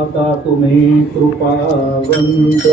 आता तुम्ही कृपावंत,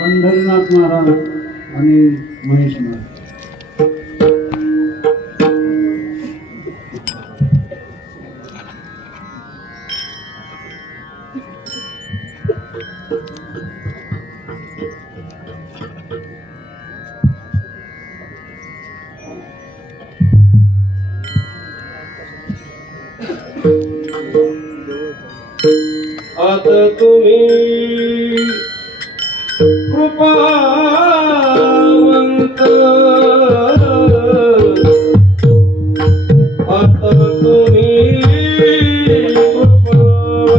पंढरीनाथ महाराज आणि महेश महाराज. आता तुम्ही कृपावंत, आता तुम्ही कृपावंत,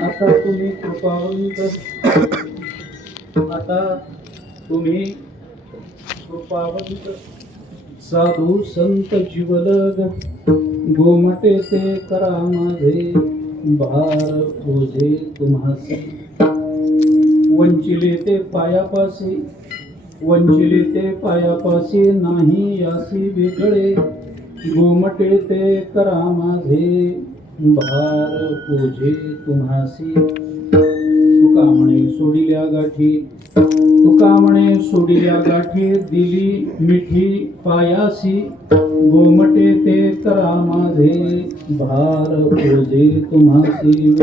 आता तुम्ही कृपावंत, आता तुम्ही कृपावंत, साधू संत जीवलग, गोमटे ते करा माझे, भार ओझे तुम्हासी. वंचिले ते पायापासी, वंचिले ते पायापासी, नाही यासी वेगळे, गोमटे ते करा माझे, भार ओझे तुम्हासी. तुका म्हणे सोडिल्या गाठी, तुका म्हणे सोडिल्या गाठी, दिली मिठी पायासी, गोमटे ते करा माझे, भार ओझे तुम्हासी.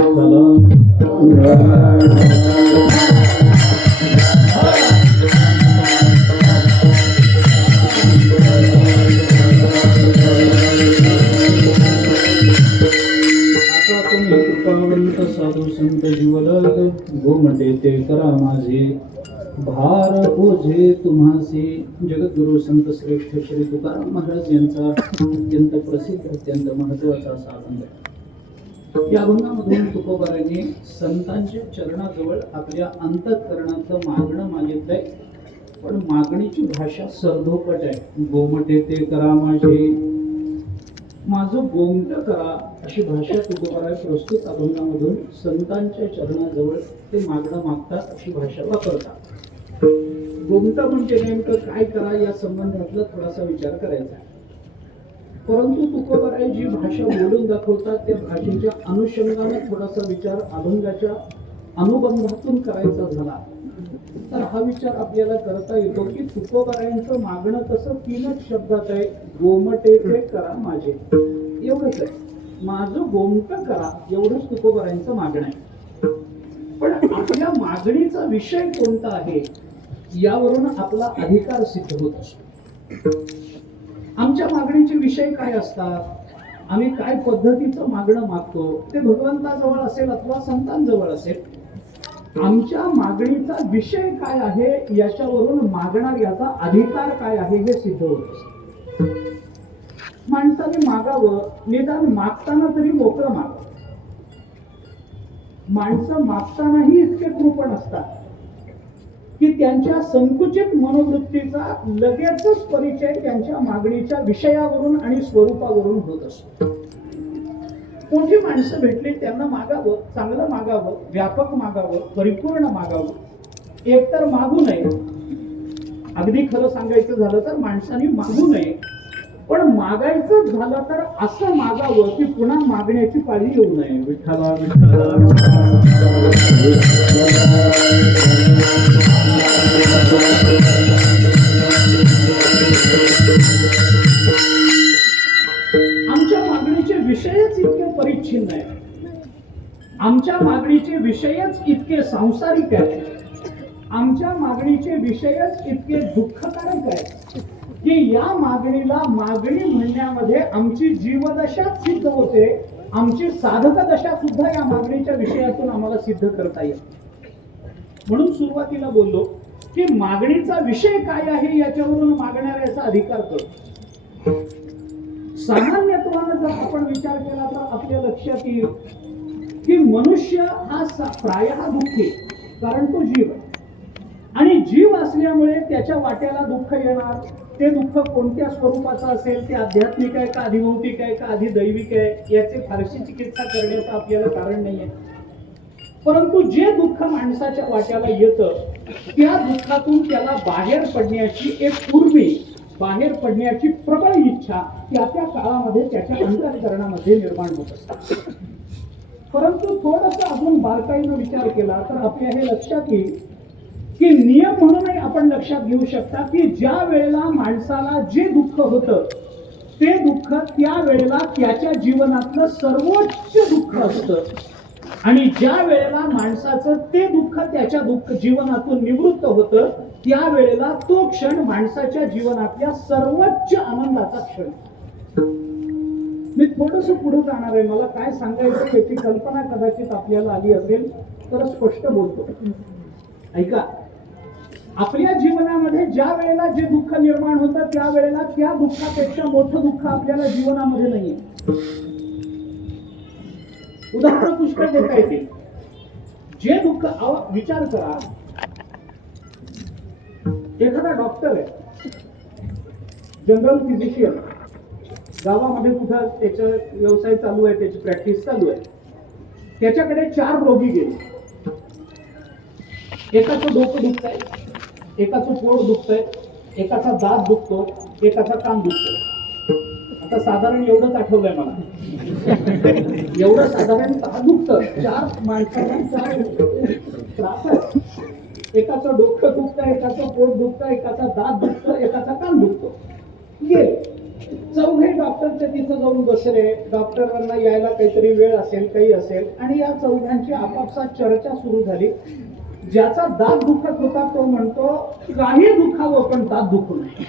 आता तुम्ही कृपावंत, साधू संत जीवलग, गोमटे ते करा माझे, भार ओझे तुम्हासी. जगद्गुरु संत श्रेष्ठ श्री तुकाराम महाराज यांचा अत्यंत प्रसिद्ध, अत्यंत महत्वाचा असा अभंग आहे. या अभंगामधून तुकोबारांनी संतांच्या चरणाजवळ आपल्या अंतःकरणाचं मागणं मागितलंय, पण मागणीची भाषा सरधोपट आहे. गोमटे ते करा माझे, माझं गोमट करा, अशी भाषा तुकोबाराय प्रस्तुत अभंगामधून संतांच्या चरणाजवळ ते मागणं मागतात अशी भाषा वापरतात. गोमट म्हणजे नेमकं काय करा या संबंधातला थोडासा विचार करायचा आहे. परंतु तुकोबाराय जी भाषा बोलून दाखवतात त्या भाषेच्या अनुषंगाने थोडासा विचार अभंगाच्या अनुबंधातून करायचा झाला तर हा विचार आपल्याला करता येतो की तुकोबारायांचं मागणं तसं 3च शब्दात आहे. गोमटे ते करा माझे, एवढंच आहे. माझं गोमट करा एवढंच तुकोबारायांचं मागणं आहे. पण आपल्या मागणीचा विषय कोणता आहे यावरून आपला अधिकार सिद्ध होत असतो. आमच्या मागणीचे विषय काय असतात, आम्ही काय पद्धतीचं मागणं मागतो ते भगवंताजवळ असेल अथवा संतांजवळ असेल, आमच्या मागणीचा विषय काय आहे याच्यावरून मागणार याचा अधिकार काय आहे हे सिद्ध होत असतं. माणसाने मागावं, निदान मागताना तरी मोकळं मागावं. माणसं मागतानाही इतके कृपण असतात की त्यांच्या संकुचित मनोवृत्तीचा लगेचच परिचय त्यांच्या मागणीच्या विषयावरून आणि स्वरूपावरून होत असतो. मोठी माणसं भेटली त्यांना मागावं, चांगलं मागावं, व्यापक मागावं, परिपूर्ण मागावं. एकतर मागू नये, अगदी खरं सांगायचं झालं तर माणसाने मागू नये, पण मागायचं झालं तर असं मागावं की पुन्हा मागण्याची पाळी येऊ नये. विठ्ठला विठ्ठला. चिन्ह आहे. आमच्या मागणीचे विषयच इतके सांसारिक आहेत, आमच्या मागणीचे विषयच इतके दुःखकारक आहेत की या मागणीला मागणी म्हणण्यामध्ये आमची जीवदशा सिद्ध होते, आमची साधक दशा सुद्धा या मागणीच्या विषयातून आम्हाला सिद्ध करता येईल. म्हणून सुरुवातीला बोललो की मागणीचा विषय काय आहे याच्यावरून मागणाऱ्याचा अधिकार कळतो. सामान्यत्वानं जर आपण विचार केला तर आपल्या लक्षात येईल की मनुष्य हा प्रायः दुःखी, कारण तो जीव आहे. आणि जीव असल्यामुळे त्याच्या वाट्याला दुःख येणार. ते दुःख कोणत्या स्वरूपाचं असेल, ते आध्यात्मिक आहे का अधिभौतिक आहे का अधिदैविक आहे याची फारशी चिकित्सा करण्याचं आपल्याला कारण नाहीये. परंतु जे दुःख माणसाच्या वाट्याला येतं त्या दुःखातून त्याला बाहेर पडण्याची एक उर्मी, बाहेर पडण्याची प्रबळ इच्छा त्या त्या काळामध्ये त्याच्या अंतःकरणामध्ये निर्माण होत असते. परंतु थोडंसं अजून बारकाईनं विचार केला तर आपल्या हे लक्षात येईल की नियम म्हणूनही आपण लक्षात घेऊ शकता की ज्या वेळेला माणसाला जे दुःख होतं ते दुःख त्या वेळेला त्याच्या जीवनातलं सर्वोच्च दुःख असतं. आणि ज्या वेळेला माणसाचं ते दुःख त्याच्या जीवनातून निवृत्त होतं त्या वेळेला तो क्षण माणसाच्या जीवनातल्या सर्वोच्च आनंदाचा क्षण. मी थोडस पुढे जाणार आहे. मला काय सांगायचं याची कल्पना कदाचित आपल्याला आली असेल तर स्पष्ट बोलतो. ऐका, आपल्या जीवनामध्ये ज्या वेळेला जे दुःख निर्माण होतं त्या वेळेला त्या दुःखापेक्षा मोठं दुःख आपल्याला जीवनामध्ये नाहीये. उदाहरण पुष्कळ देता येतील. जे दुःख विचार करा, एखादा डॉक्टर आहे, जनरल फिजिशियन, गावामध्ये कुठं त्याचा व्यवसाय चालू आहे, त्याची प्रॅक्टिस चालू आहे. त्याच्याकडे 4 रोगी गेले. एकाचं डोकं दुखतंय, एकाचं पोट दुखतंय, एकाचा दात दुखतो, एकाचा कान दुखतो. आता साधारण एवढंच आठवलंय मला. एवढं साधारण दुखतं. 4 माणसाला 4 त्रास आहे. एकाचं डोकं दुखतं, एकाचं पोट दुखतं, एकाचा दात दुखतं, एकाचा कान दुखतो. गेले चौघे डॉक्टरच्या तिथं जाऊन बसले. डॉक्टरांना यायला काहीतरी वेळ असेल, काही असेल, आणि या चौघांची आपापसात चर्चा सुरू झाली. ज्याचा दात दुखत होता तो म्हणतो काही दुखावं पण दात दुखू नये.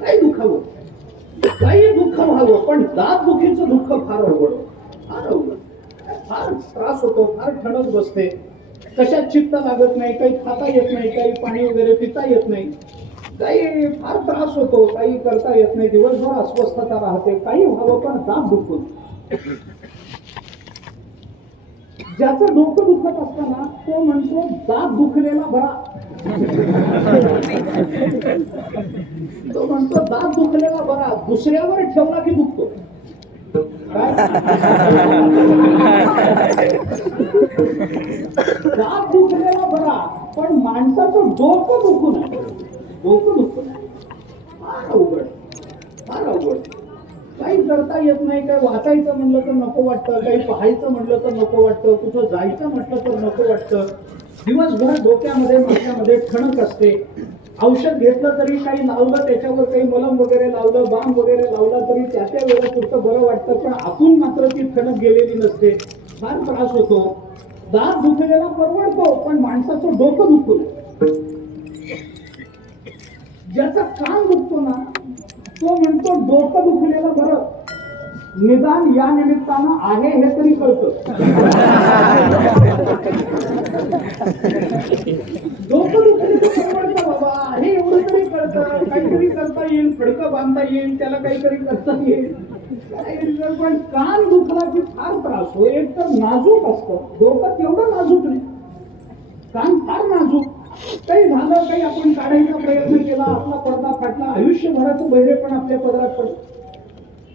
काही दुखावं, काही दुःख व्हावं पण दात दुखीचं दुःख फार अवघड, फार अवघड, फार त्रास होतो, फार ठणक बसते, कशात चित्त लागत नाही, काही खाता येत नाही, काही पाणी वगैरे पिता येत नाही, काही फार त्रास होतो, काही करता येत नाही, दिवसभर अस्वस्थता राहते, काही व्हावं पण दात दुखून. ज्याचं डोकं दुखत असताना तो म्हणतो दात दुखलेला बरा. तो म्हणतो दात दुखलेला बरा, दुसऱ्यावर ठेवला की दुखतो. काय दात दुखलेला बरा पण माणसाचं डोकं दुखू नये, डोकं दुखू नये. फार अवघड, फार अवघड. काही करता येत नाही, काही वाचायचं म्हणलं तर नको वाटतं, काही पाहायचं म्हणलं तर नको वाटतं, कुठं जायचं म्हटलं तर नको वाटतं. दिवसभर डोक्यामध्ये माथ्यामध्ये ठणक असते. औषध घेतलं तरी, काही लावलं त्याच्यावर, काही मलम वगैरे लावलं, बाम वगैरे लावला तरी त्या वेळेला पुरतं बरं वाटतं, पण आतून मात्र ती ठणक गेलेली नसते. फार त्रास होतो. दात दुखलेला परवडतो पण माणसाचं डोकं दुखू नये. ज्याचा कान दुखतो ना तो म्हणतो डोकं दुखलेलं बरं, निदान या निमित्तानं आहे हे तरी कळतं. डोकं दुखलेलं परवडतं बाबा, हे एवढं तरी कळतं, काहीतरी करता येईल, फडकं बांधता येईल, त्याला काहीतरी करता येईल. पण कान दुखला की फार त्रास हो. एक तर नाजूक असतं डोकं, तेवढं नाजूक नाही, कान फार नाजूक. काही झालं, काही आपण काढायचा प्रयत्न केला, आपला पडदा फाटला, आयुष्यभराचं बहिरे पण आपल्या पदरात पडलं.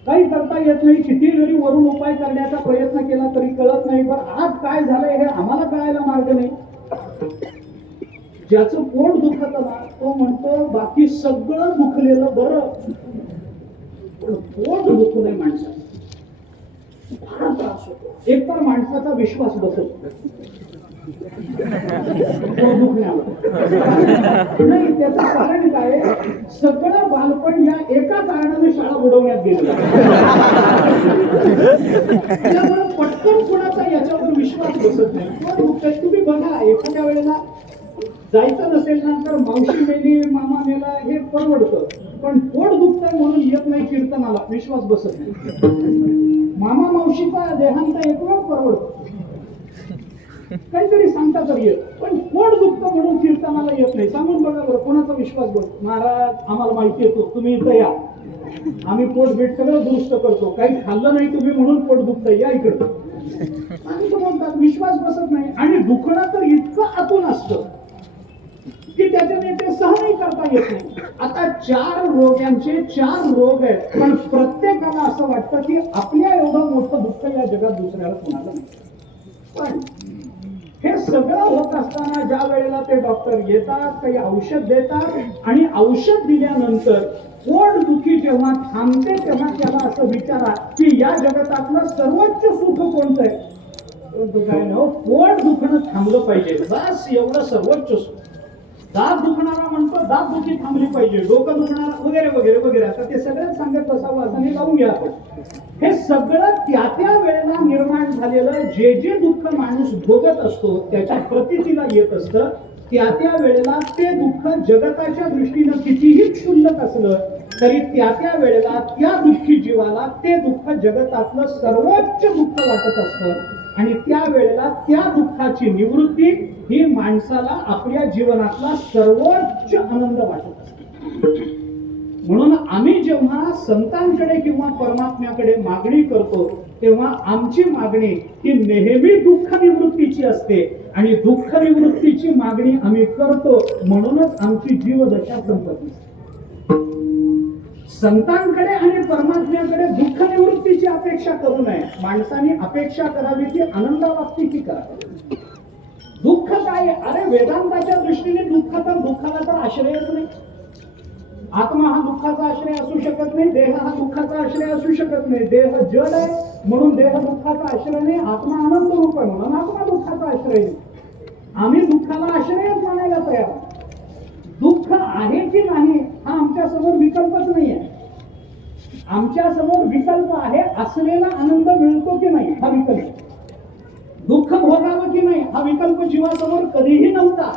काही करता येत नाही, किती जरी वरून उपाय करण्याचा प्रयत्न केला तरी कळत नाही. पण आज काय झालंय हे आम्हाला कळायला मार्ग नाही. ज्याचं पोट दुखत ना तो म्हणतो बाकी सगळं दुखलेलं बरं, पण पोट दुखू नये माणसाचं. फार त्रास होतो. एक तर माणसाचा विश्वास बसत, पोट दुखण्यावर. नाही, त्याचं कारण काय, सगळं बालपण या एका कारणाने शाळा बुडवण्यात गेलं. त्यामुळे पटकन कुणाचा याच्यावर विश्वास बसत नाही. पोट दुखतंय, तुम्ही बघा, एखाद्या वेळेला जायचं नसेल ना तर मावशी मेली, मामा मेला, हे परवडतं. पण पोट दुखतंय म्हणून येत नाही कीर्तनाला, विश्वास बसत नाही. मामा मावशीचा देहांत येतो, परवडतो, काहीतरी सांगता तर येत. पण पोट दुखतं म्हणून कीर्तनाला येत नाही. सांगून बघा बरं, कोणाचा विश्वास बसतो? महाराज, आम्हाला माहिती येतो, तुम्ही इथं या, आम्ही पोट बीट सगळं दुरुस्त करतो, काही खाल्लं नाही तुम्ही म्हणून पोट दुखतंय, या इकडं. आणि तो म्हणतात विश्वास बसत नाही. आणि दुखणं तर इतकं आतून असतं की त्याच्याने ते सहनही करता येत नाही. आता 4 रोग्यांचे 4 रोग आहेत, पण प्रत्येकाला असं वाटतं की आपल्या एवढं मोठं दुःख या जगात दुसऱ्याला कोणाला नाही. पण हे सगळं होत असताना ज्या वेळेला ते डॉक्टर येतात, काही औषध देतात, आणि औषध दिल्यानंतर पोट दुखी जेव्हा थांबते तेव्हा त्याला असं विचारा की या जगतातलं सर्वोच्च सुख कोणतं आहे? काय ना, पोट दुखणं थांबलं पाहिजे, बस एवढं सर्वोच्च सुख. दात दुखणारा म्हणतो दात दुखी थांबली पाहिजे, डोकं दुखणारा वगैरे वगैरे वगैरे. आता ते सगळं सांगत बसावं असं नाही, लावून घ्या आपण. हे सगळं त्या त्या वेळेला निर्माण झालेलं जे जे दुःख माणूस भोगत असतो त्याच्या प्रतीला येत असतं. त्या त्या वेळेला ते दुःख जगताच्या दृष्टीनं कितीही क्षुल्लक असलं तरी त्या त्या वेळेला त्या दुःखी जीवाला ते दुःख जगतातलं सर्वोच्च दुःख वाटत असतं. आणि त्या वेळेला त्या दुःखाची निवृत्ती ही माणसाला आपल्या जीवनातला सर्वोच्च आनंद वाटत असते. म्हणून आम्ही जेव्हा संतांकडे किंवा परमात्म्याकडे मागणी करतो तेव्हा आमची मागणी ही नेहमी दुःख निवृत्तीची असते. आणि दुःख निवृत्तीची मागणी आम्ही करतो म्हणूनच आमची जीवदशा संपत नसते. संतांकडे आणि परमात्म्याकडे दुःख निवृत्तीची अपेक्षा करू नये. माणसाने अपेक्षा करावी की आनंदाबाबतीची करावी. दुःख काय? अरे वेदांताच्या दृष्टीने दुःख तर दुःखाला तर आश्रयच नाही. आत्मा हा दुःखाचा आश्रय असू शकत नाही, देह हा दुःखाचा आश्रय असू शकत नाही. देह जड आहे म्हणून देह दुःखाचा आश्रय नाही, आत्मा आनंद रूप आहे म्हणून आत्मा दुःखाचा आश्रय नाही. आम्ही दुःखाला आश्रयच मानायला तयार. दुःख आहे की नाही हा आमच्या समोर विकल्पच नाही आहे. आमच्या समोर विकल्प आहे असलेला आनंद मिळतो की नाही हा विकल्प. दुःख भोगावं की नाही हा विकल्प जीवासमोर कधीही नव्हता.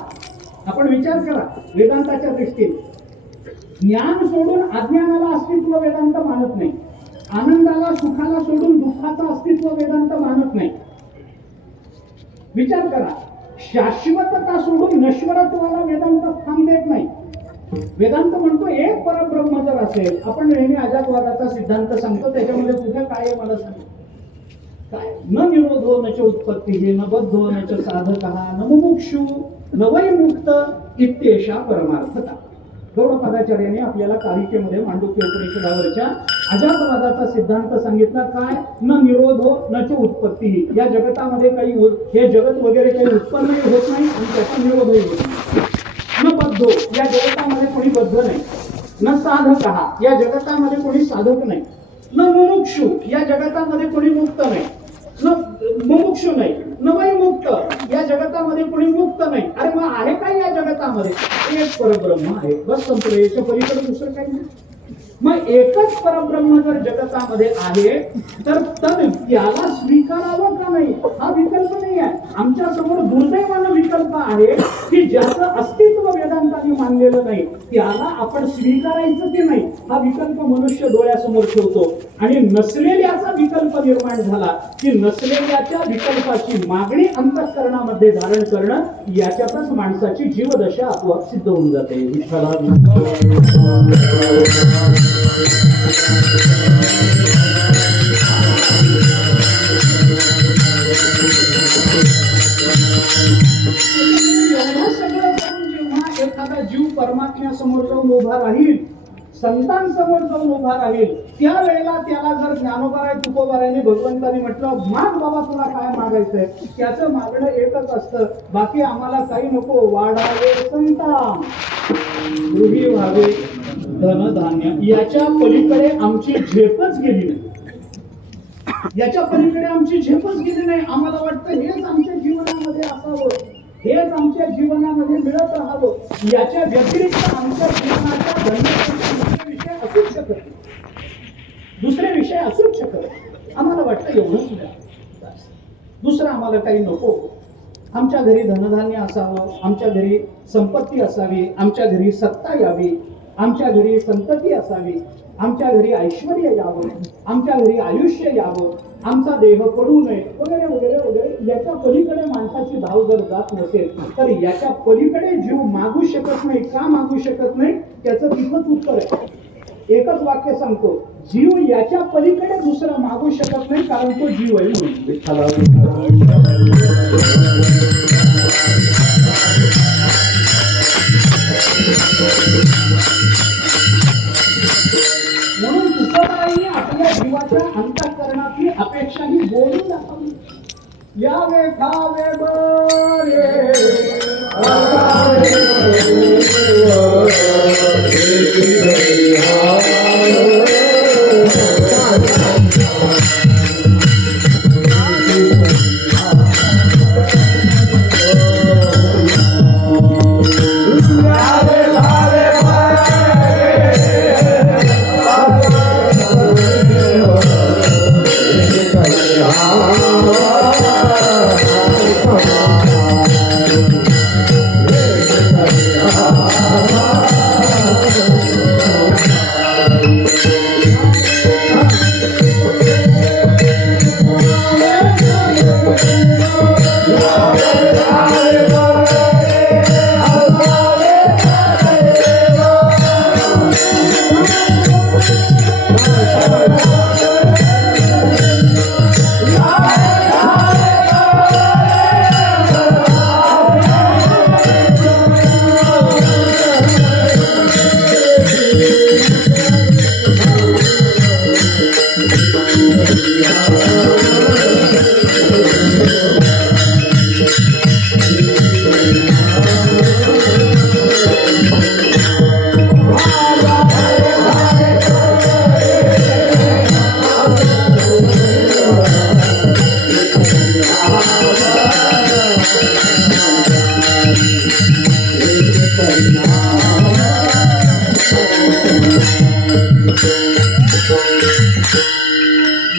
आपण विचार करा वेदांताच्या दृष्टीने. ज्ञान सोडून अज्ञानाला अस्तित्व वेदांत मानत नाही. आनंदाला सुखाला सोडून दुःखाचं अस्तित्व वेदांत मानत नाही. विचार करा, शाश्वतता सोडून नश्वरत्वाला वेदांत स्थान देत नाही. वेदांत म्हणतो एक परब्रह्म जर असेल, आपण नेहमी अजातवादाचा सिद्धांत सांगतो, त्याच्यामध्ये कुठे काय आहे मला सांग. काय? न निरोधो न च उत्पत्ती, न बद्धो न च साधकः, न मुमुक्षु न वै मुक्त इत्येषा परमार्थता. गौडपादाचार्याने आपल्याला कारिकेमध्ये मांडुक्य उपनिषदावरच्या अजातवादाचा सिद्धांत सांगितला. काय? न निरोधो न च उत्पत्ती. या जगतामध्ये काही हे जगत वगैरे काही उत्पन्नही होत नाही आणि त्याचा निरोधही होत नाही. न बद्धो, या जगतामध्ये कोणी बद्ध नाही. न साधकः, या जगतामध्ये कोणी साधक नाही. न मुमुक्षु, या जगतामध्ये कोणी मुक्त नाही. न मुमुक्षु नाही. न वै मुक्त, या जगतामध्ये कोणी मुक्त नाही. अरे मग आहे काय या जगतामध्ये? एक परब्रह्म आहे, बस संपलं. याच्या पलीकडे दुसरं काही नाही. मग एकच परब्रह्म जर जगतामध्ये आहे तर याला स्वीकारावं का नाही हा विकल्प नाही आहे. आमच्या समोर दुर्दैवानं विकल्प आहे की ज्याचं अस्तित्व वेदांताने मानलेलं नाही त्याला आपण स्वीकारायचं की नाही हा विकल्प मनुष्य डोळ्यासमोर ठेवतो. आणि नसलेल्याचा विकल्प निर्माण झाला की नसलेल्याच्या विकल्पाची मागणी अंतःकरणामध्ये धारण करणं, याच्यातच माणसाची जीवदशा आपोआप सिद्ध होऊन जाते. एखादा जीव परमात्म्यासमोर जाऊन उभा राहील, संतांसमोर जाऊन उभा राहील, त्या वेळेला त्याला जर ज्ञानोबाराय तुकोबारायने भगवंतानी म्हटलं माग बाबा तुला काय मागायचंय, त्याचं मागणं एकच असतं, बाकी आम्हाला काही नको, वाढावे संतान, गृही व्हावे धनधान्य, याच्या पलीकडे आमची झेपच गेली नाही. याच्या पलीकडे आमची झेपच गेली नाही. आम्हाला वाटतं हेच आमच्या जीवनामध्ये असावं, हेच आमच्या जीवनामध्ये मिळत राहावं. याच्या व्यतिरिक्त आमच्या जीवनाच्या धन्यतेचे विषय असूच शकत नाही, दुसरे विषय असूच शकत नाही. आम्हाला वाटतं एवढंच मिळालं, दुसरं आम्हाला काही नको. आमच्या घरी धनधान्य असावं, आमच्या घरी संपत्ती असावी, आमच्या घरी सत्ता यावी, आमच्या घरी संतती असावी, आमच्या घरी ऐश्वर्य यावं, आमच्या घरी आयुष्य यावं, आमचा देह पडू नये, वगैरे वगैरे वगैरे. याच्या पलीकडे माणसाची धाव जर जात नसेल तर याच्या पलीकडे जीव मागू शकत नाही. का मागू शकत नाही त्याचं तिथंच उत्तर आहे. एकच वाक्य सांगतो, जीव याच्या पलीकडे दुसरा मागू शकत नाही, कारण तो जीव आहे म्हणून. म्हणून तुकोबारांनी आपल्या जीवाच्या अंतःकरणातली अपेक्षा ही बोलून दाखवली. यावे खावे बरे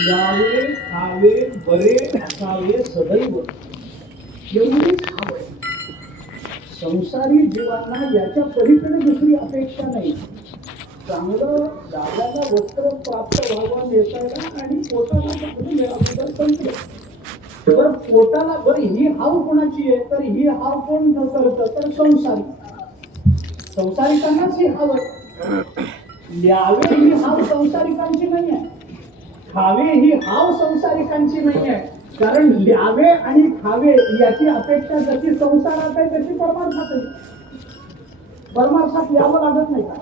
यावे खावे बरे असावे सदैव, एवढीच आवड. संसारी जीवांना याच्या पलीकडे दुसरी अपेक्षा नाही. चांगलं दादाला वस्त्र प्राप्त व्हावं, नेसायला, आणि पोटाला कुठे मिळालं तर संपलं. तर पोटाला बरी ही हाव कोणाची आहे, तर ही हाव कोण करतं, तर संसारी. संसारिकांनाच ही हाव आहे. ल्यावे ही हाव संसारिकांची नाही आहे, खावे ही हाव संसारिकांची नाही आहे. कारण ल्यावे आणि खावे याची अपेक्षा जशी संसारात आहे तशी परमार्थात आहे. परमार्थात यावं लागत नाही का?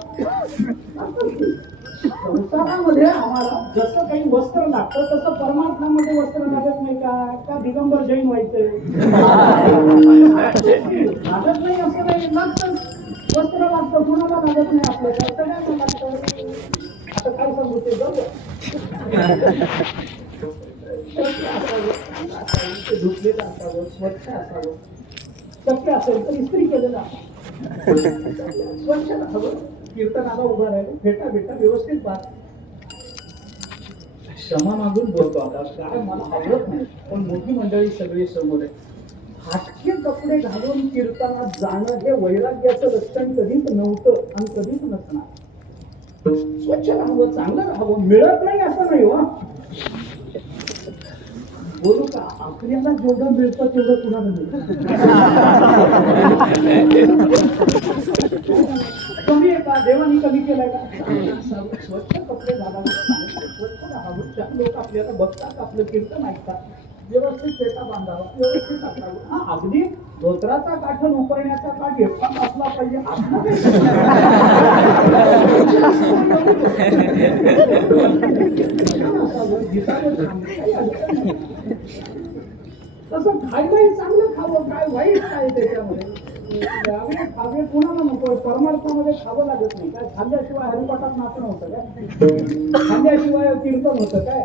संसारामध्ये आम्हाला जसं काही वस्त्र लागतं तसं परमार्थामध्ये वस्त्र लागत नाही का? दिगंबर जैन व्हायचंय लागत नाही असं नाही, लागतं. वस्त्र लागतं, कुणाला लागत नाही, आपल्याला सगळ्यांना लागतं. आता काय सांगू ते जाऊ, धुतलेलं असावं, स्वच्छ असावं, शक्य असेल तर इस्त्री केलेलं असावं, स्वच्छ राहावं, कीर्तनाला उभा राहिलं, फेटा बेटा व्यवस्थित बात. क्षमा मागून बोलतो आता, काय मला आवडत नाही, पण मोठी मंडळी सगळी समोर आहे. फाटके कपडे घालून कीर्तनात जाणं हे वैराग्याचं लक्षण कधीच नव्हतं आणि कधीच नसणार. स्वच्छ राहावं, चांगलं राहावं, मिळत नाही असं नाही हो. बोलू का, आपल्याला जेवढं मिळतं तेवढं कुणाला मिळतं कमी आहे का? देवानी कमी केलाय का? स्वच्छ कपडे घालावे, स्वच्छ राहावं, चार लोक आपल्याला बघतात, आपलं कीर्तन ऐकतात, व्यवस्थित फेटा बांधावा, व्यवस्थित टाकावं. हा, अगदी धोत्राचा काठण उपरण्याचा काठ एकटाच असला पाहिजे तसं खायलाही चांगलं खावं, काय वाईट काय त्याच्यामध्ये. यावे खावे कोणाला नको, परमार्थामध्ये खावं लागत नाही. काय खाल्ल्याशिवाय हरिपाठात नाचणं होतं काय? खाल्ल्याशिवाय कीर्तन होतं काय?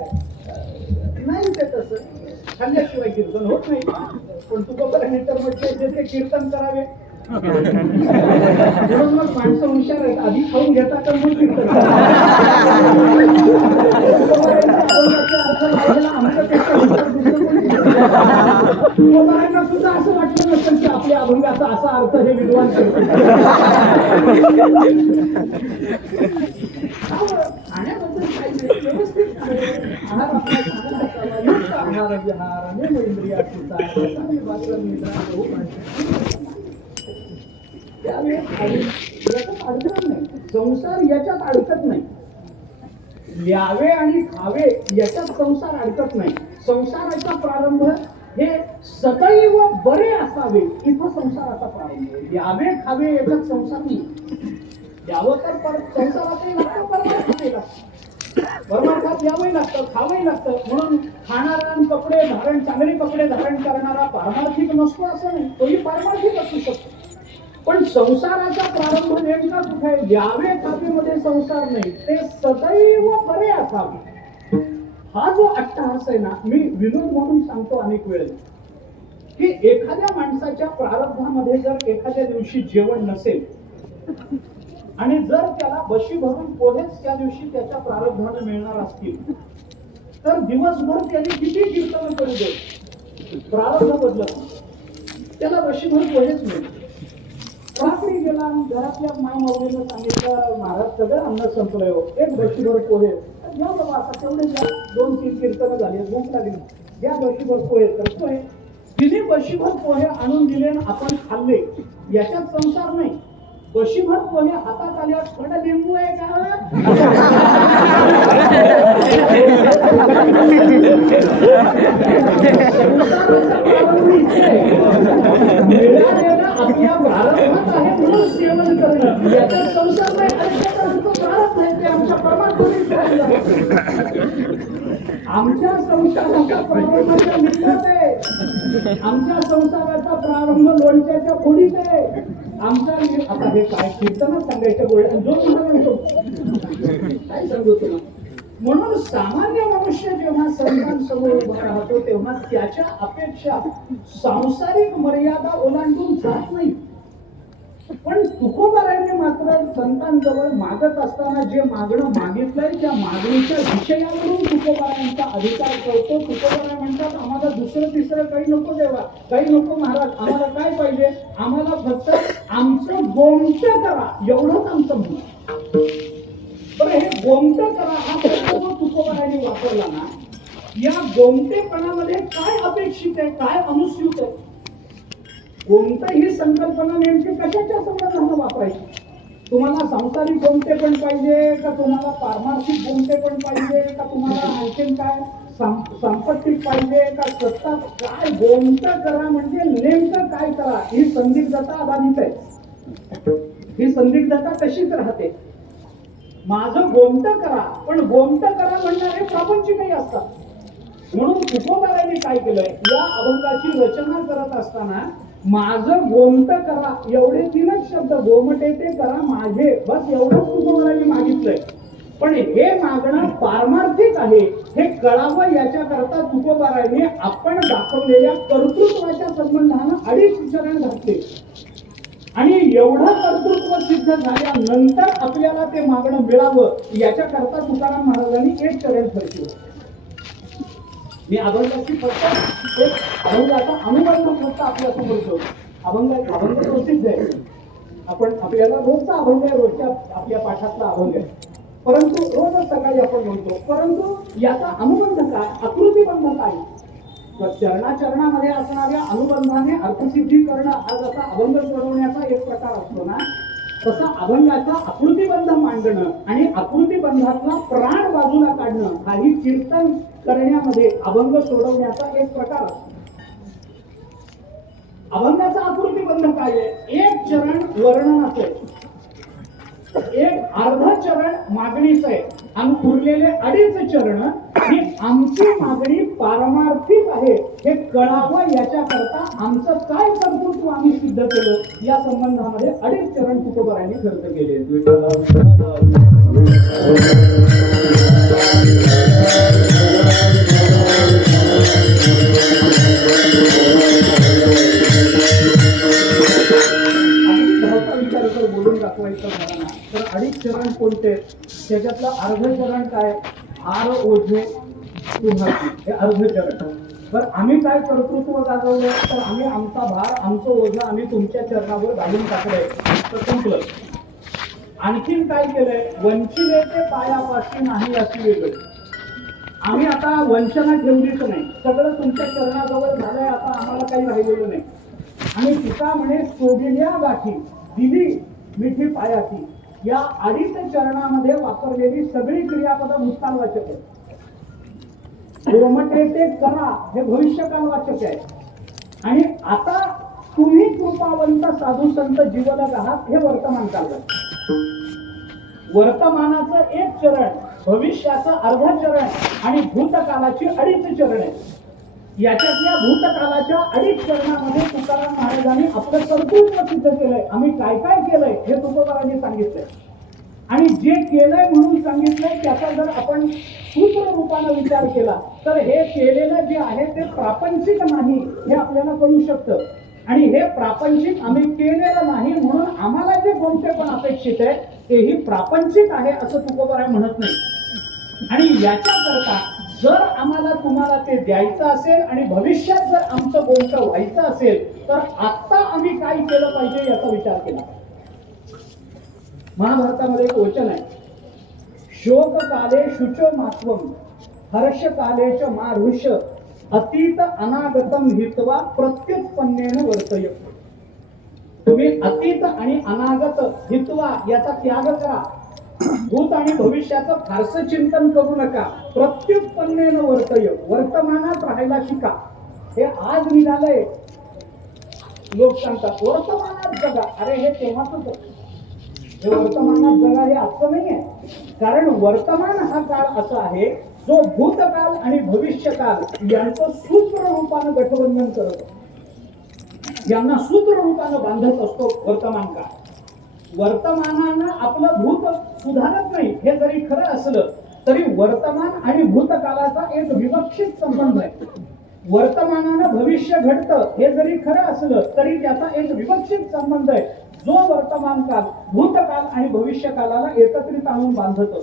खाल्ल्याशिवाय कीर्तन होत नाही. पण तुकोबारांनी तर म्हटले ते कीर्तन करावे. म्हणून मग माणसं हुशार आहेत, आधी खाऊन घेतात तर मग कीर्तन तुकोबारांना सुद्धा असं वाटलं नसेल की आपल्या अभंगाचा असा अर्थ हे विद्वान करतात. खाण्याबद्दल काही नाही, व्यवस्थित आहार आपला चांगला असावा, युक्त आहार विहार अनेक इंद्रियाचा याच्यात अडचण नाही. संसार याच्यात अडकत नाही. यावे आणि खावे याच्यात संसार अडकत नाही. संसाराचा प्रारंभ हे सदैव बरे असावे इथं संसाराचा प्रारंभ आहे. यावे खावे याच्यात संसार नाही. यावं तर संसारातही लागतं, परमार्थातही लागतं. परमार्थात यावंही लागतं, खावंही लागतं. म्हणून खाणारा कपडे धारण, चांगले कपडे धारण करणारा पारमार्थिक नसतो असं नाही, तोही पारमार्थिक असू शकतो. पण संसाराचा प्रारंभ नेमका कुठे आहे? यावे खावेमध्ये संसार नाही, ते सदैव बरे असावे. हा जो अट्टहास आहे ना, मी विनोद म्हणून सांगतो अनेक वेळेला की एखाद्या माणसाच्या प्रारब्धामध्ये जर एखाद्या दिवशी जेवण नसेल आणि जर त्याला बशी भरून पोहेच त्या दिवशी त्याच्या प्रारब्धाने मिळणार असतील तर दिवसभर त्याने किती कीर्तन करू दे, प्रारब्ध बदलत त्याला बशीभर पोहेच मिळेल. रात्री गेला घरातल्या मायमाऊलीनं सांगितलं, महाराज सगळं अन्न संपलंय हो, एक बशीभर पोहे घ्या बाबा, आता तेवढे घ्या. 2-3 कीर्तनं झाली, भूक लागली, घ्या बशीभर पोहे. तर पोहे तिने बशीभर पोहे आणून दिले आणि आपण खाल्ले, याच्यात संसार नाही. बशीभर पोहे हातात आल्यावर थोडं लिंबू आहे का आपल्या प्रारंभात आहे म्हणून सेवन करणं, याच्यात संसार नाही. प्रारंभ आहे ते आमच्या परमात्म्याने आमच्या संसाराचा प्रारंभाच्या मित्रात आहे. आमच्या संसाराचा प्रारंभ लोणच्याच्या फोडीत आहे. आमचा आता हे काय कीर्तनच सांगायच्या गोळ्या जो म्हणतो काय सांगू तुला. म्हणून सामान्य मनुष्य जेव्हा संतांसमोर उभा राहतो तेव्हा त्याच्या अपेक्षा सांसारिक मर्यादा ओलांडून जात नाही. पण तुकोबारांनी मात्र संतांजवळ मागत असताना जे मागणं मागितलंय त्या मागणीच्या विषयावरून तुकोबारांचा अधिकार कळतो. तुकोबारा म्हणतात, आम्हाला दुसरं तिसरं काही नको देवा, काही नको महाराज, आम्हाला काय पाहिजे, आम्हाला फक्त आमचं गोमटं करा, एवढंच आमचं म्हणणं. बरं, हे गोमटं करा हा शब्द जो तुकोबारांनी वापरला ना, या गोमटेपणामध्ये काय अपेक्षित आहे, काय अनुस्यूत आहे? गोमटा ही संकल्पना नेमकी कशाच्या संदर्भात वापरायची? तुम्हाला सांसारिक गोमटे पण पाहिजे का, तुम्हाला पारमार्थिक गोमटे पण पाहिजे का, तुम्हाला आणखीन काय संपत्तीत पाहिजे का, सत्ता? काय गोमटा करा म्हणजे नेमकं काय करा? ही संदिग्धता अबाधित आहे. ही संदिग्धता तशीच राहते. माझं गोमटं करा, पण गोमटं करा म्हणणारे प्रापंचिकही असतात. म्हणून तुकोबारांनी काय केलंय, या अभंगाची रचना करत असताना माझं गोमटं करा एवढे 3च शब्द, गोमटे ते करा माझे, बस एवढंच तुकोबारांनी मागितलंय. पण हे मागणं पारमार्थिक आहे हे कळावं याच्याकरता तुकोबारांनी आपण दाखवलेल्या कर्तृत्वाच्या संबंधानं 2.5 चरण घातले. आणि एवढं कर्तृत्व सिद्ध झाल्यानंतर आपल्याला ते मागणं मिळावं याच्याकरता तुकाराम महाराजांनी 1 चरण ठरवलं. मी अभंगाची फक्त एक अभंगाचा अनुबंध फक्त आपल्यासमोर ठेवतो. अभंग प्रसिद्ध आहे, आपण आपल्याला रोजचा अभंग आहे, रोजच्या आपल्या पाठातला अभंग आहे, परंतु रोजच सकाळी आपण म्हणतो. परंतु याचा अनुबंध काय, आकृतीबंध काय? तर चरणाचरणामध्ये असणाऱ्या अनुबंधाने अर्थसिद्धी करणं हा जसा अभंग सोडवण्याचा एक प्रकार असतो ना, तसा अभंगाचा आकृतीबंध मांडणं आणि आकृतीबंधातला प्राण बाजूला काढणं हाही कीर्तन करण्यामध्ये अभंग सोडवण्याचा एक प्रकार असतो. अभंगाचा आकृतीबंध काय आहे? 1 चरण वर्णनाचं आहे, 1 अर्ध चरण मागणीचं आहे आणि उरलेले 2.5 चरण ही आमची मागणी पारमार्थिक आहे हे कळावं याच्याकरता आमचं काय कर्तृत्व आम्ही सिद्ध केलं या संबंधामध्ये 2.5 चरण तुकोबारांनी खर्च केले. विठ्ठला होते त्याच्यातलं अर्ध चरण काय, हार ओझे तुम्हासी, हे अर्ध चरण. तर आम्ही काय कर्तृत्व गाजवलं, तर आम्ही आमचा भार, आमचं ओझं आम्ही तुमच्या चरणावर घालून टाकलंय, तर संपलं. आणखीन काय केलंय, वंचिलेचे पायापाशी नाही अशी वेगळं. आम्ही आता वंचना ठेवलीच नाही, सगळं तुमच्या चरणाजवळ झालंय, आता आम्हाला काही राहिलेलं नाही. आणि तुका म्हणे शोभिल्या गाठी दिली मिठी पायाची, या अडीच चरणामध्ये वापरलेली सगळी क्रियापद भूतकालवाचक आहे. कोमटे ते करा हे भविष्यकाल वाचक आहे. आणि आता तुम्ही कृपावंत साधू संत जीवलग आहात हे वर्तमान काल आहे. वर्तमानाचं एक चरण, भविष्याचं अर्धा चरण आणि भूतकालाची अडीच चरण आहे. याच्यातल्या भूतकालाच्या अडीच चरणामध्ये तुकाराम महाराजांनी आपलं कर्तृत्व सिद्ध केलंय. आम्ही काय काय केलंय हे तुकोबारांनी सांगितलंय. आणि जे केलंय म्हणून सांगितलंय त्याचा जर आपण सूत्र रूपाने विचार केला तर हे केलेलं जे आहे ते प्रापंचिक नाही हे आपल्याला कळू शकतं. आणि हे प्रापंचिक आम्ही केलेलं नाही म्हणून आम्हाला जे कोणते पण अपेक्षित आहे तेही प्रापंचिक आहे असं तुकोबाराय म्हणत नाही. आणि याच्याकरता जर आम्हाला तुम्हाला ते द्यायचं असेल आणि भविष्यात जर आमचं गोमटं व्हायचं असेल तर आता आम्ही काय केलं पाहिजे याचा विचार केला. महाभारतामध्ये एक वचन आहे, शोक काले शुच मात्वम हर्ष कालेच मारुष अतीत अनागतम हित्वा प्रत्युत्पन्नेन वर्तय. तुम्ही अतीत आणि अनागत हित्वा याचा त्याग करा. भूत आणि भविष्याचं फारसं चिंतन करू नका. प्रत्युत्पन्नेन वर्तय, वर्तमानात राहायला शिका. हे आज निघालंय, लोक सांगतात वर्तमानात जगा. अरे हे तेव्हाच होतं, हे वर्तमानात जगा हे आजचं नाही आहे. कारण वर्तमान हा काळ असा आहे जो भूतकाल आणि भविष्यकाल यांचं सूत्र रूपानं गठबंधन करत, यांना सूत्र रूपानं बांधत असतो वर्तमान काळ. वर्तमानानं आपलं भूत सुधारत नाही हे जरी खरं असलं तरी वर्तमान आणि भूतकालाचा एक विवक्षित संबंध आहे. वर्तमानानं भविष्य घडतं हे जरी खरं असलं तरी त्याचा एक विवक्षित संबंध आहे जो वर्तमान काल, भूतकाल आणि भविष्यकालाला एकत्रित आणून बांधत असतो.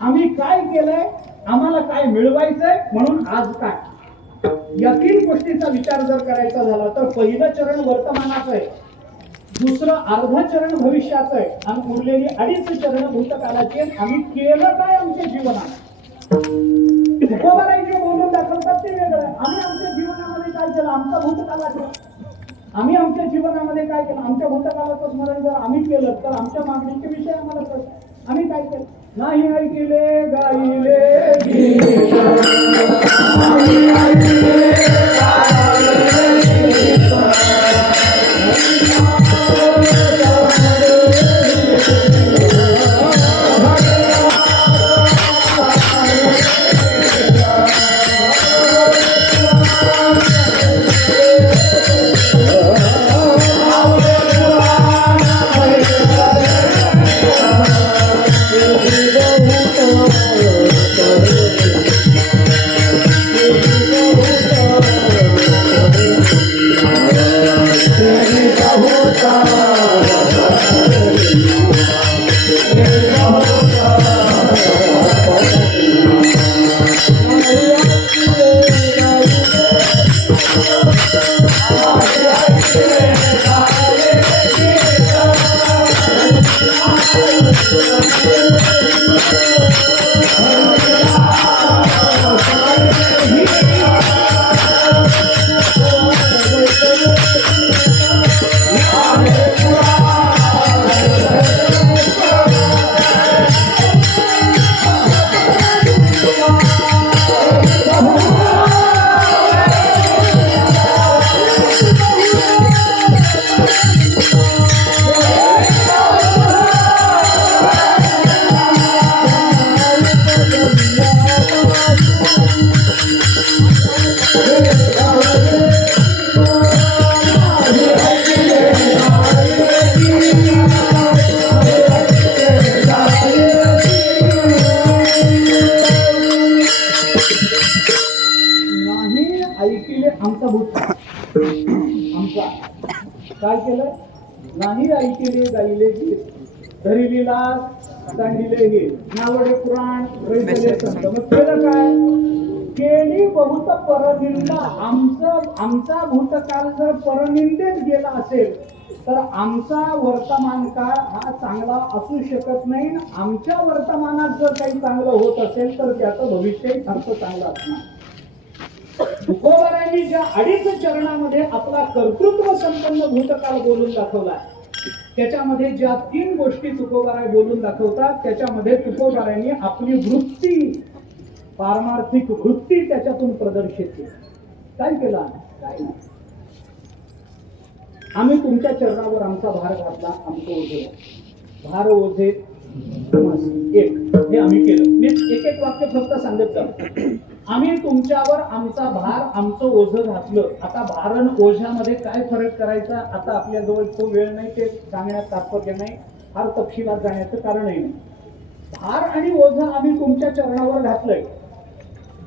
आम्ही काय केलंय, आम्हाला काय मिळवायचंय म्हणून आज काय, या तीन गोष्टीचा विचार जर करायचा झाला तर पहिलं चरण वर्तमानाचं आहे, दुसरं अर्ध चरण भविष्याचं आहे आणि उरलेली अडीच चरण भूतकालाची आहेत. आम्ही केलं काय आमच्या जीवनात, तुकोबाराय जे बोलून दाखवतात ते वेगळं आहे. आम्ही आमच्या जीवनामध्ये काय केलं, आमचा भूतकालाचं, आम्ही आमच्या जीवनामध्ये काय केलं, आमच्या भूतकालाचं स्मरण जर आम्ही केलं तर आमच्या मागणीचे विषय आम्हाला कळतात. आम्ही काय केलं, नाही ऐकले गाईले काय केलं, नाही ऐकिले गाईले गीत धरिलीला सांगितले हे नावडे पुराण रैतले संत. मग केलं काय? केली बहुत परनिंदा. आमचा भूतकाळ जर परनिंदेत गेला असेल तर आमचा वर्तमान काळ हा चांगला असू शकत नाही. आमच्या वर्तमानात जर काही चांगलं होत असेल तर त्याचं भविष्यही फारसं चांगलं असणार. तुकोबारायांनी ज्या 2.5 चरणामध्ये आपला कर्तृत्व संपन्न भूतकाळ बोलून दाखवला, त्याच्यामध्ये ज्या 3 गोष्टी तुकोबाराय बोलून दाखवतात, त्याच्यामध्ये तुकोबारायांनी आपली वृत्ती, पारमार्थिक वृत्ती त्याच्यातून प्रदर्शित केली. काय केलं? काय नाही. आम्ही तुमच्या चरणावर आमचा भार घातला, आमचं ओझे भार ओझे तुम्हासी एक, हे आम्ही केलं. मी एक वाक्य फक्त सांगत जातो. आम्ही तुमच्यावर आमचा भार, आमचं ओझं घातलं. आता भार आणि ओझ्यामध्ये काय फरक करायचा आता आपल्याजवळ तो वेळ नाही, ते सांगण्यात तात्पर्य नाही, फार तपशिलात जाण्याचं कारणही नाही. भार आणि ओझं आम्ही तुमच्या चरणावर घातलंय.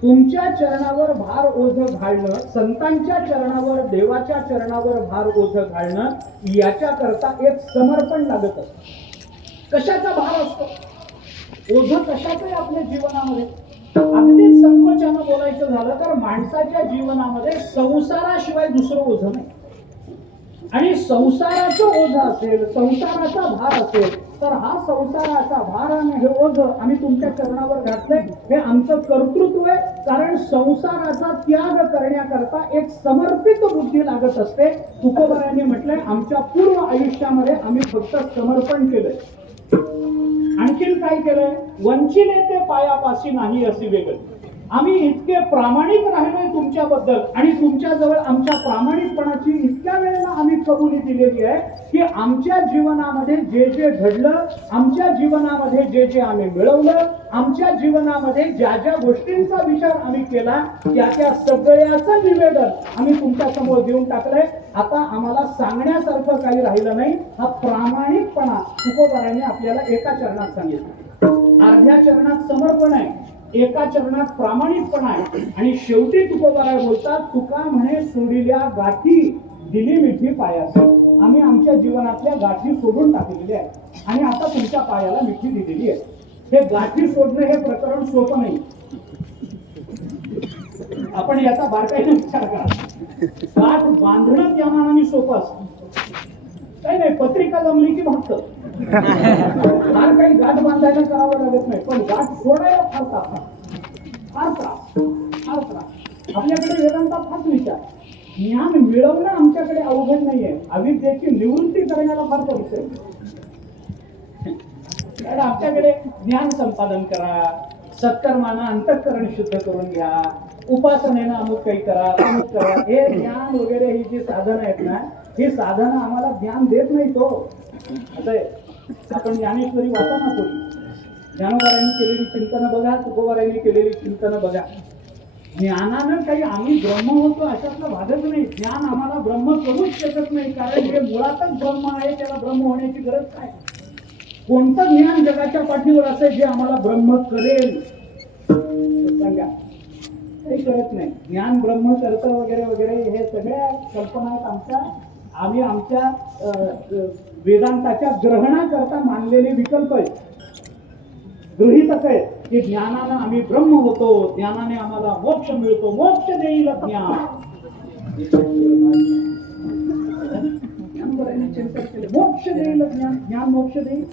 तुमच्या चरणावर भार ओझं घालणं, संतांच्या चरणावर, देवाच्या चरणावर भार ओझं घालणं, याच्याकरता एक समर्पण लागत असतं. कशाचा भार असतो? ओझं कशाचं आहे आपल्या जीवनामध्ये? अगदी संकोचानं बोलायचं झालं तर माणसाच्या जीवनामध्ये संसाराशिवाय दुसरं ओझं नाही. आणि संसाराचं ओझं असेल, संसाराचा भार असेल तर हा संसाराचा भार आणि हे ओझं आम्ही तुमच्या चरणावर घातलंय. हे आमचं कर्तृत्व आहे. कारण संसाराचा त्याग करण्याकरता एक समर्पित बुद्धी लागत असते. तुकोबारायांनी म्हटलंय आमच्या पूर्ण आयुष्यामध्ये आम्ही फक्त समर्पण केलंय. आणखीन काय केलंय? वंचिले ते पायापाशी नाही असे वेगळे. आम्ही इतके प्रामाणिक राहिलोय तुमच्याबद्दल आणि तुमच्याजवळ आमच्या प्रामाणिकपणाची इतक्या वेळेला आम्ही कबुली दिलेली आहे की आमच्या जीवनामध्ये जे जे घडलं, आमच्या जीवनामध्ये जे जे आम्ही मिळवलं, आमच्या जीवनामध्ये ज्या ज्या गोष्टींचा विचार आम्ही केला, त्या सगळ्याचं निवेदन आम्ही तुमच्या समोर देऊन टाकलंय. आता आम्हाला सांगण्यासारखं काही राहिलं नाही. हा प्रामाणिकपणा तुकोबारायांनी आपल्याला एका चरणात सांगितलं. अर्ध्या चरणात समर्पण आहे, एका चरणात प्रामाणिकपणा आहे. आणि शेवटी तुकोबाराय बोलतात, तुका म्हणे सोडिल्या गाठी दिली मिठी पायास. आम्ही आमच्या जीवनातल्या गाठी सोडून टाकलेल्या आहेत आणि आता तुमच्या पायाला मिठी दिलेली आहे. हे गाठी सोडणं हे प्रकरण सोपं नाही. आपण याचा बारकाईने विचार करा. गाठ बांधणं त्या मानाने सोपं असतं. काही नाही, पत्रिका जमली की भागतं. फार काही गाठ बांधायला करावं लागत नाही, पण गाठ सोडायला फार त्रास. आपल्याकडे वेदांतात फार विचार. ज्ञान मिळवणं आमच्याकडे अवघड नाहीये, अविद्येची निवृत्ती करण्याला फार परिचय. कारण आमच्याकडे ज्ञान संपादन करा, सत्कर्मानं अंतःकरण शुद्ध करून घ्या, उपासनेनं अमुक काही करा, अमुक करा. हे ज्ञान वगैरे ही जी साधनं आहेत ना, ही साधनं आम्हाला ज्ञान देत नाही. तो असं आहे. आपण ज्ञानेश्वरी वाचा ना, थोडी ज्ञानोबारायांनी केलेली चिंतनं बघा, तुकोबारायांनी केलेली चिंतनं बघा. ज्ञानानं काही आम्ही ब्रह्म होतो अशातला भागच नाही. ज्ञान आम्हाला ब्रह्म करूच शकत नाही, कारण हे मुळातच ब्रह्म आहे. त्याला ब्रह्म होण्याची गरज काय? कोणतं ज्ञान जगाच्या पाठीवर असेल जे आम्हाला ब्रह्म करेल? सांगा. काही करत नाही. ज्ञान ब्रह्म करतं वगैरे वगैरे हे सगळ्या कल्पना आहेत आमच्या. आम्ही आमच्या वेदांताच्या ग्रहणाकरता मानलेले विकल्प आहेत, गृहीतक आहेत की ज्ञानानं आम्ही ब्रह्म होतो, ज्ञानाने आम्हाला मोक्ष मिळतो, मोक्ष देईल ज्ञान. मोक्ष देईल ज्ञान. ज्ञान मोक्ष देईल,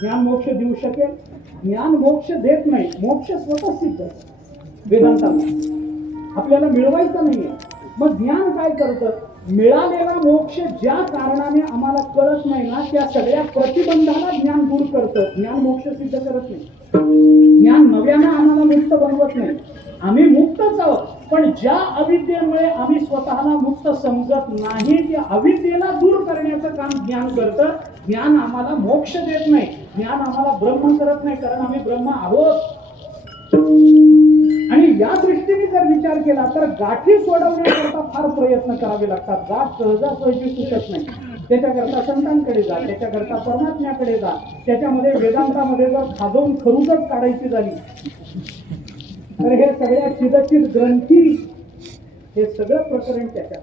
ज्ञान मोक्ष देऊ शकेल? ज्ञान मोक्ष देत नाही. मोक्ष स्वतः सिद्ध वेदांताला आपल्याला मिळवायचं नाहीये. मग ज्ञान काय करतं? मिळालेला मोक्ष ज्या कारणाने आम्हाला कळत नाही ना, त्या सगळ्या प्रतिबंधाला ज्ञान दूर करतं. ज्ञान मोक्ष सिद्ध करत नाही. ज्ञान नव्यानं आम्हाला मुक्त बनवत नाही. आम्ही मुक्तच आहोत, पण ज्या अविद्येमुळे आम्ही स्वतःला मुक्त समजत नाही, त्या अविद्येला दूर करण्याचं काम ज्ञान करतं. ज्ञान आम्हाला मोक्ष देत नाही, ज्ञान आम्हाला ब्रह्म करत नाही, कारण आम्ही ब्रह्म आहोत. आणि या दृष्टीने जर विचार केला तर गाठी सोडवण्याकरता फार प्रयत्न करावे लागतात. गाठ सहजासहजी सुटत नाही. त्याच्याकरता संतांकडे जा, त्याच्याकरता परमात्म्याकडे जा. त्याच्यामध्ये वेदांतामध्ये जर खाजवून खरुजच काढायची झाली तर हे सगळ्या चिदचित ग्रंथी, हे सगळं प्रकरण त्याच्यात.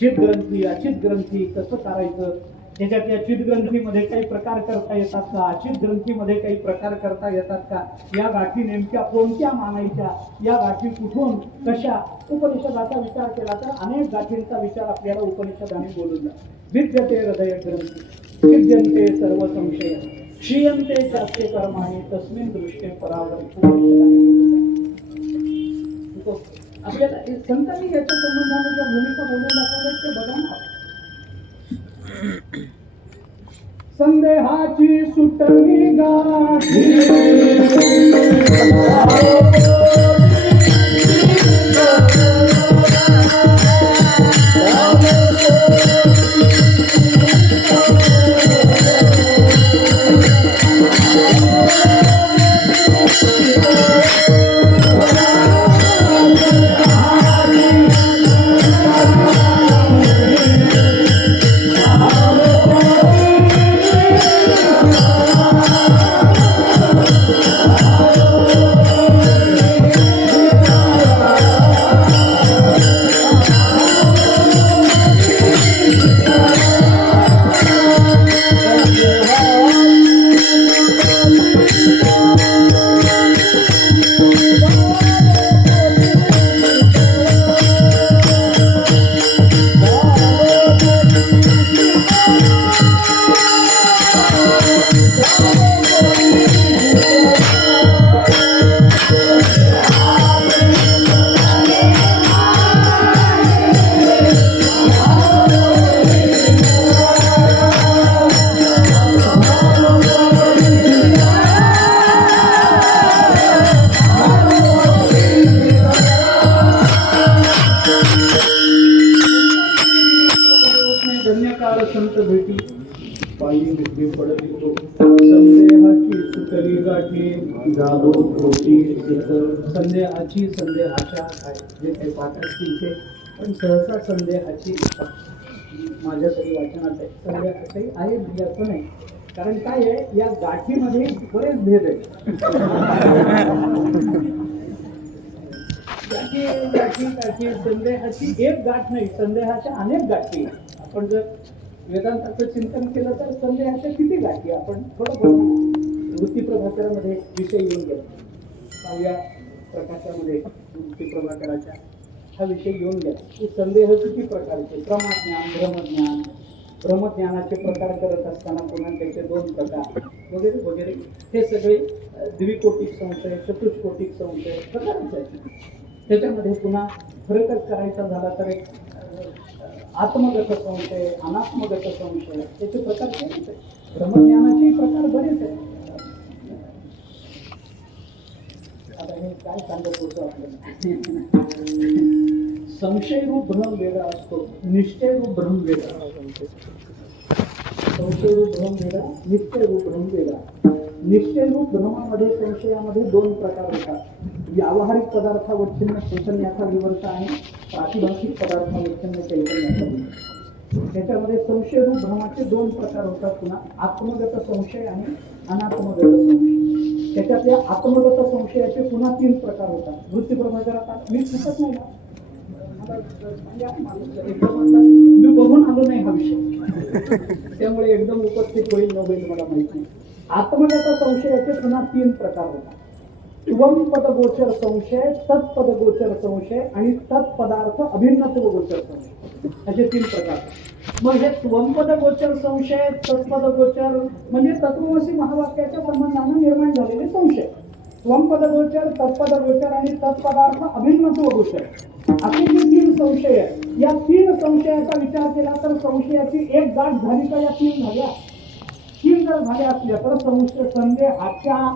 चित ग्रंथी, अचित ग्रंथी कसं करायचं, त्याच्यात या चित ग्रंथीमध्ये काही प्रकार करता येतात का, चित ग्रंथीमध्ये काही प्रकार करता येतात का, या गाठी नेमक्या कोणत्या मानायच्या, या गाठी कुठून कशा, उपनिषदाचा विचार केला तर अनेक गाठींचा विचार आपल्याला उपनिषदाने बोलून विद्यते हृदय ग्रंथी विद्यन्ते सर्व संशय क्षीयन्ते चास्ते कर्माणि तस्मिन् दृष्टे परावर्तित आपल्याला संतांनी याच्या संबंधाने ज्या भूमिका बोलून दाखवल्या ते बघा ना. संदेहाची सुटली गाठी संत भेटी पायी विद्ये पडतो संदेहाची सुटली गाठी झालो होती संदेहाची संदेहाच्या काय जे काही पाठ असतील ते पण सहसा संदेहाची माझ्या तरी वाचनात आहे संदेहाचंही आहे म्हणजे असं नाही. कारण काय आहे या गाठीमध्ये बरेच भेद आहेत. गाठी संदेहाची एक गाठ नाही, संदेहाच्या अनेक गाठी. आपण जर वेदांताचं चिंतन केलं तर संदेहाच्या किती गाठी आपण थोडं वृत्ती प्रभाकरामध्ये विषय येऊन गेला. 6व्या प्रकाशामध्ये वृत्ती प्रभाकराच्या हा विषय येऊन गेला की संदेह किती प्रकारचे, प्रमाज्ञान ब्रह्मज्ञानाचे प्रकार करत असताना पुन्हा त्याचे 2 प्रकार वगैरे वगैरे हे सगळे द्विकोटिक संशय, चतुष्कोटिक संशय प्रकारच आहेत. त्याच्यामध्ये पुन्हा फरकच करायचा झाला तर एक आत्मगत संशय, अनात्मगत संशय त्याचे प्रकार बरेच आहेत. ब्रह्मज्ञानाचे प्रकार बरेच आहेत. आता हे काय सांगत होतं आपल्याला, संशय रूप भ्रम वेगळा असतो, निश्चय रूप भ्रम वेगळा. संशय रूप भ्रम वेगळा, निश्चय रूप भ्रम वेगळा. निश्चय रूप भ्रमामध्ये संशयामध्ये 2 प्रकार होतात. व्यावहारिक पदार्थावच्छिन्न चैतन्याचा विवर्त आणि प्रातिभाषिक पदार्थावच्छिन्न चैतन्याचा विवर्त. त्याच्यामध्ये संशय रूप भ्रमाचे 2 प्रकार होतात. पुन्हा आत्मगत संशय आणि अनात्मगत संशय. त्याच्यातल्या आत्मगत संशयाचे पुन्हा 3 प्रकार होतात. वृत्ती प्रभाकरात मी चुकत नाही ना, मी बघून आलो नाही हा विषय, त्यामुळे एकदम उपस्थित होईल न होईल मला माहिती नाही. आत्मगत संशयाचे पुन्हा 3 प्रकार होतात. त्वंपद गोचर संशय, तत्पद गोचर संशय आणि तत्पदार्थ अभिन्नत्व गोचर संशय असे 3 प्रकार. मग हे त्वंपद गोचर संशय, तत्पद गोचर म्हणजे तत्वमसी महावाक्याच्या संबंधाने निर्माण झालेले संशय. त्वंपद गोचर, तत्पद गोचर आणि तत्पदार्थ अभिन्नत्व गोचर असे जे 3 संशय आहेत. या 3 संशयाचा विचार केला तर संशयाची एक गाठ झाली का या 3 झाल्या? 3 जर झाल्या असल्या तर संदेहाच्या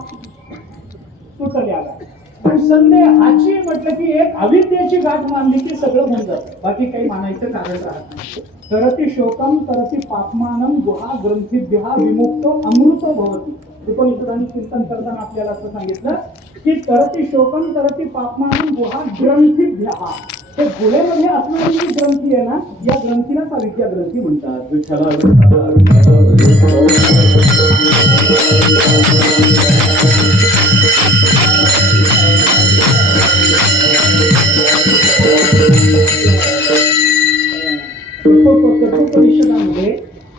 सुटल्या गाठ. पण संदेहाची म्हटलं की एक अविद्येची गाठ मानली की सगळं होऊन जातं, बाकी काही मानायचं कारण राहत नाही. तरती शोकम तरती पापमानम गुहा ग्रंथीभ्यः विमुक्तो अमृतो भवति. उपनिषदांनी चिंतन करताना आपल्याला असं सांगितलं की तरती शोकम तरती पापमानम गुहा ग्रंथीभ्यः. हे गुहेमध्ये असणारी जी ग्रंथी आहे ना, या ग्रंथीलाच अविद्या ग्रंथी म्हणतात. कठोपनिषदामध्ये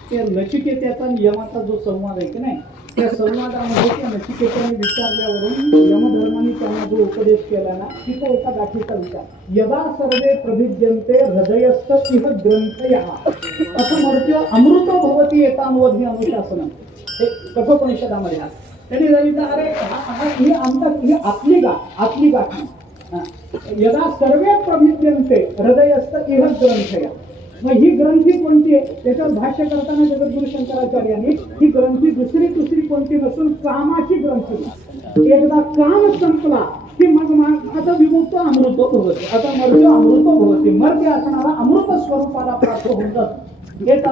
ते नचिकेत्याचा आणि यमाचा जो संवाद आहे की नाही, त्या संवादामध्ये त्या नचिकेताने विचारल्यावरून यमधर्माने त्यांना जो उपदेश केला ना, तिथं एका गाठीचा विचार, यदा सर्वे प्रभिद्यन्ते हृदयस्थ इह ग्रंथया अथमर्त्य अमृत भवती एतावधी अनुशासनम. हे कठोपनिषदामध्ये आहे. त्यांनी सांगितलं, अरे ही आपली गाठी. यदा सर्वे प्रभिद्यन्ते हृदयस्थ इह ग्रंथया. मग ही ग्रंथी कोणती आहे? त्याच्यावर भाष्य करताना जगद्गुरु शंकराचार्यांनी ही ग्रंथी दुसरी कोणती नसून कामाची ग्रंथी. एकदा काम संपला की मग आता विमुक्त अमृत भवती, आता मर्त्य अमृत भवती, मर्त्य असणारा अमृत स्वरूपाला प्राप्त होतात. याचा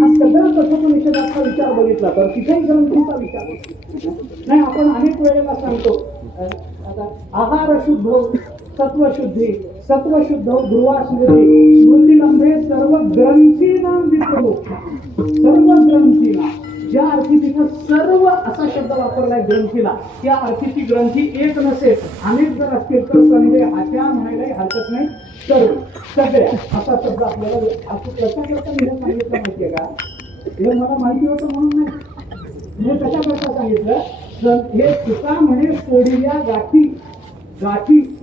हा सगळा तत्वनिषेधाचा विचार बघितला तर तिथेही ग्रंथीचा विचार नाही. आपण अनेक वेळेला सांगतो आता आहार शुद्ध, सत्वशुद्ध ध्रुवा स्मृती स्मृतिलंबे सर्व ग्रंथीना विप्रो. सर्व ग्रंथीना, ज्या अर्थी तिथं सर्व असा शब्द वापरलाय ग्रंथीला, त्या अर्थी ती ग्रंथी एक नसेल, अनेक जर असतील तर संदेह हात्या म्हणायलाही हरकत नाही. सर्व सगळ्या असा शब्द आपल्याला असं कशा करता मी हे सांगितलं माहितीये का? हे मला माहिती होतं म्हणून नाही. हे कशा करता सांगितलं, हे तुका म्हणे सोडिल्या गाठी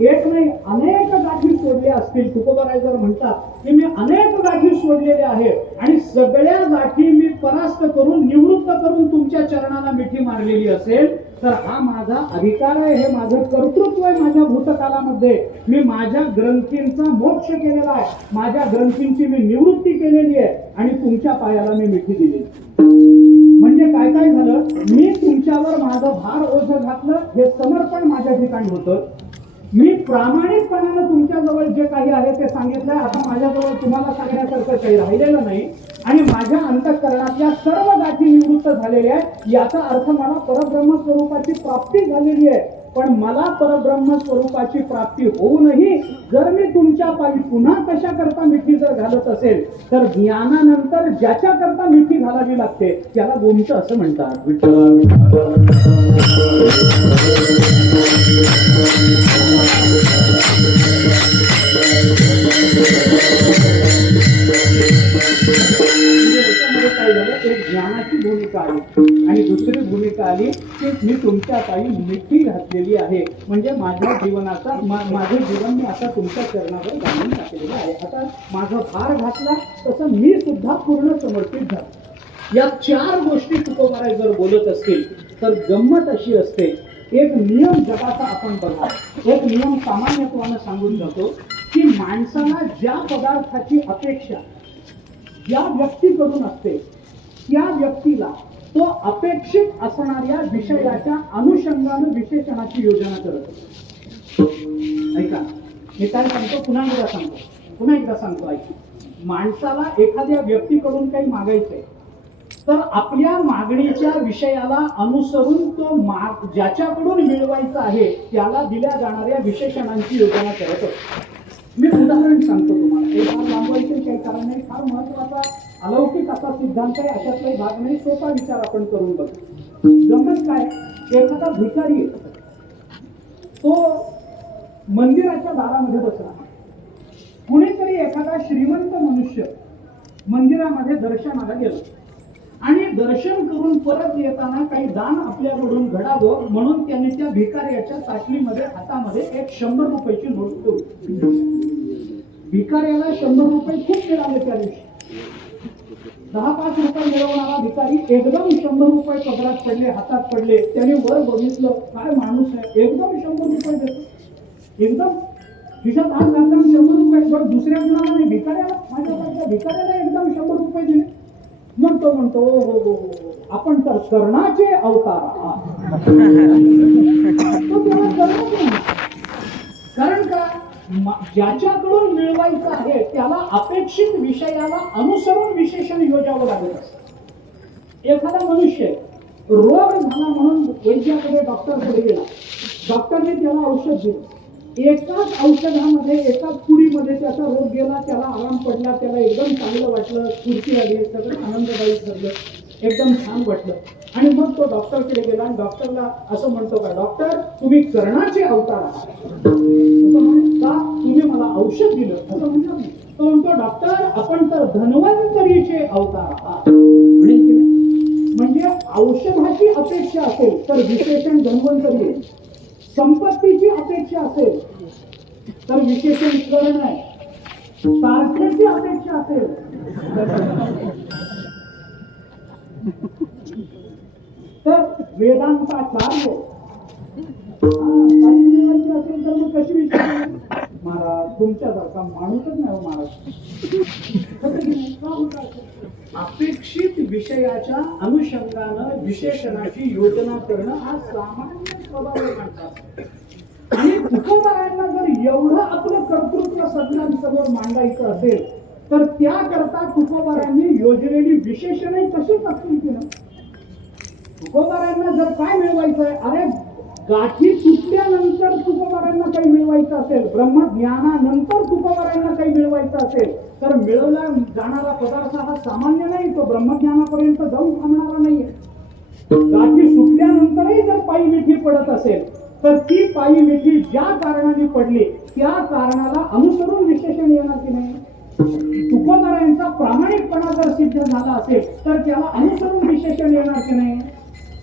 एक नाही अनेक गाठी सोडल्या असतील. तुकोबाराय जर म्हणतात की मी अनेक गाठी सोडलेल्या आहेत आणि सगळ्या गाठी मी परास्त करून निवृत्त करून तुमच्या चरणाला मिठी मारलेली असेल तर हा माझा अधिकार आहे, हे माझं कर्तृत्व आहे. माझ्या भूतकालामध्ये मी माझ्या ग्रंथींचा मोक्ष केलेला आहे, माझ्या ग्रंथींची मी निवृत्ती केलेली आहे आणि तुमच्या पायाला मी मिठी दिली. म्हणजे काय झालं, मी तुमच्यावर माझं भार ओझं घातलं, हे समर्पण माझ्या ठिकाणी होतं. मी प्रामाणिकपणानं तुमच्या जवळ जे काही आहे ते सांगितलंय. आता माझ्याजवळ तुम्हाला सांगण्यासारखं काही राहिलेलं नाही आणि माझ्या अंतःकरणातल्या सर्व गाठी निवृत्त झालेल्या आहेत. याचा अर्थ मला परब्रह्म स्वरूपाची प्राप्ती झालेली आहे. पण मला परब्रह्म स्वरूपाची प्राप्ती होऊनही जर मी तुमच्या पायी पुन्हा कशा करता मिठी जर घालत असेल तर ज्ञानानंतर ज्याच्या करता मिठी घालावी लागते त्याला गोमचं असं म्हणतात. काय झालं, एक ज्ञानाची भूमिका आली आणि दुसरी भूमिका आली की मी तुमच्या पायी मिठी घातलेली आहे. म्हणजे माझ्या जीवनाचा माझे जीवन मी आता तुमच्या चरणावर घालून टाकलेलं आहे. आता माझा भार घातला तसं मी सुद्धा पूर्ण समर्पित झालो. या चार गोष्टी तुकोबाराय जर बोलत असतील तर गंमत अशी असते, एक नियम जगाचा आपण बघा, एक नियम सामान्यत्वानं सांगून जातो की माणसाला ज्या पदार्थाची अपेक्षा ज्या व्यक्तीकडून असते त्या व्यक्तीला तो अपेक्षित असणाऱ्या विषयाच्या अनुषंगानं विशेषणाची योजना करत असतो. ऐका, मी काय सांगतो, पुन्हा एकदा सांगतो ऐका. माणसाला एखाद्या व्यक्तीकडून काही मागायचंय तर आपल्या मागणीच्या विषयाला अनुसरून तो ज्याच्याकडून मिळवायचा आहे त्याला दिल्या जाणाऱ्या विशेषणांची योजना करत असतो. मी उदाहरण सांगतो तुम्हाला, एक फार लांबवायचे काही कारण नाही, फार महत्वाचा अलौकिक असा सिद्धांत आहे, अशातलाही भाग नाही, सोपा विचार आपण करून बघू. गंमत काय, एखादा भिकारी तो मंदिराच्या दारामध्ये बसला, कुणीतरी एखादा श्रीमंत मनुष्य मंदिरामध्ये दर्शनाला गेला आणि दर्शन करून परत येताना काही दान आपल्याकडून घडावं म्हणून त्यांनी त्या भिकाऱ्याच्या ताटलीमध्ये हातामध्ये एक 100 रुपयाची नोट ठेवली. भिकाऱ्याला 100 रुपये खूप मिळाले त्या दिवशी. 10-5 रुपये मिळवणारा भिकारी एकदम 100 रुपये पदरात पडले, हातात पडले. त्याने वर बघितलं, काय माणूस आहे, एकदम 100 रुपये देतो, एकदम खिशात हात घालताना 100 रुपये. पण दुसऱ्या मुलाला भिकाऱ्याला, माझ्या भिकाऱ्याला एकदम 100 रुपये दिले. म्हणतो हो आपण तर कर्णाचे अवतार आहात. तो त्याला कर्णच नाही. कारण का, ज्याच्याकडून मिळवायचं आहे त्याला अपेक्षित विषयाला अनुसरून विशेषण योजावं लागत असतं. एखादा मनुष्य रोग झाला म्हणून वैद्याकडे डॉक्टरकडे गेला, डॉक्टरने त्याला औषध दिलं. एकाच औषधामध्ये एकाच पुडीमध्ये त्याचा रोग गेला, त्याला आराम पडला, त्याला एकदम चांगलं वाटलं, स्फूर्ती आली, सगळं आनंददायी ठरलं, एकदम छान वाटलं. आणि मग तो डॉक्टरकडे गेला आणि डॉक्टरला असं म्हणतो का, डॉक्टर तुम्ही कर्णाचे अवतार आहात. असं म्हणे का, तुम्ही मला औषध दिलं असं म्हणणार नाही. तो म्हणतो डॉक्टर आपण तर धन्वंतरीचे अवतार आहात. म्हणेल की नाही? म्हणजे औषधाची अपेक्षा असेल तर विशेषण धन्वंतरी आहे. संपत्तीची अपेक्षा असेल तर विशेषण करण आहे. तारखेची अपेक्षा असेल तर वेदांताचार्य असेल तर मग कशी विचार महाराज तुमच्यासारखा माणूसच नाही हो महाराज. खरं की नाही? का होतं असं? अपेक्षित विषयाच्या अनुषंगानं विशेषणाची योजना करणं हा सामान्य स्वभाव आहे माणसाचा. आणि तुकोबारायांना जर एवढं आपलं कर्तृत्व सगळ्यांसमोर मांडायचं असेल तर त्याकरता तुकोबारायांनी योजलेली विशेषणे कशीच असतील की नाही. तुकोबारायांना जर काय मिळवायचं आहे, अरे गाठी तुटल्यानंतर तुकोबारायांना काही मिळवायचं असेल, ब्रह्मज्ञानानंतर तुकोबारायांना काही मिळवायचं असेल तर मिळवला जाणारा पदार्थ हा सामान्य नाही, तो ब्रह्मज्ञानापर्यंत जाऊन थांबणारा नाहीये. गाठी सुटल्यानंतरही जर पायी मिठी पडत असेल तर ती पायी मिठी ज्या कारणाने पडली त्या कारणाला अनुसरून विशेषण येणार की नाही. तुकोबारायांचा प्रामाणिकपणा जर सिद्ध झाला असेल तर त्याला अनुसरून विशेषण येणार की नाही.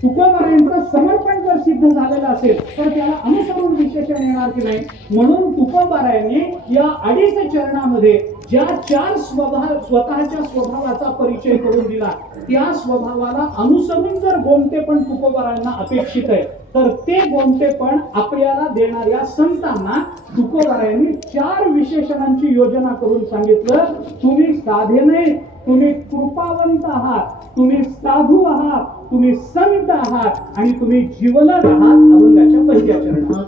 तुकोबारायांचं समर्पण जर सिद्ध झालेलं असेल तर त्याला अनुसरून विशेषण येणार की नाही. म्हणून तुकोबारायांनी या 2.5 चरणामध्ये ज्या 4 स्वतःच्या स्वभावाचा परिचय करून दिला त्या स्वभावाला अनुसरून जर गोमटेपण तुकोबारायांना अपेक्षित आहे तर ते गोमटेपण आपल्याला देणाऱ्या संतांना तुकोबारायांनी 4 विशेषणांची योजना करून सांगितलं. तुम्ही साधे नाही, तुम्ही कृपावंत आहात, तुम्ही साधू आहात, तुम्ही संत आहात आणि तुम्ही जीवलग आहात. अभंगाच्या पहिल्या चरणात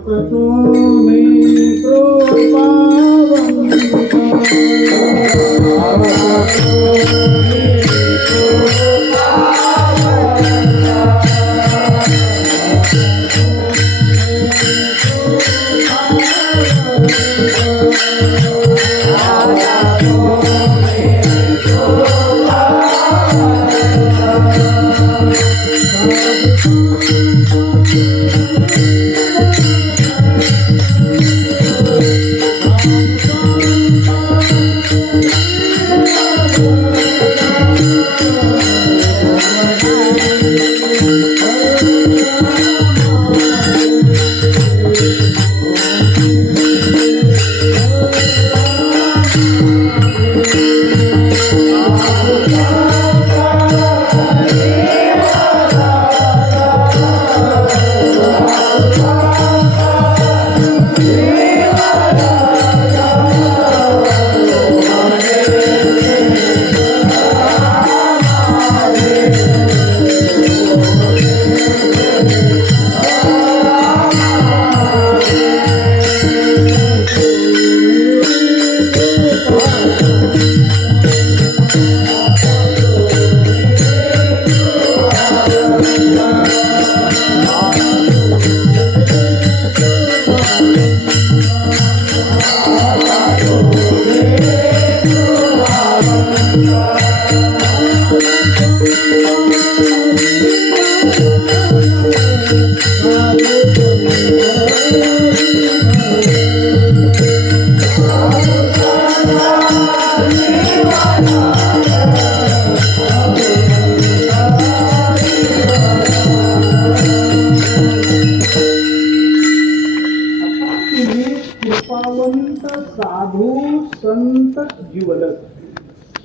साधू संत जीवलग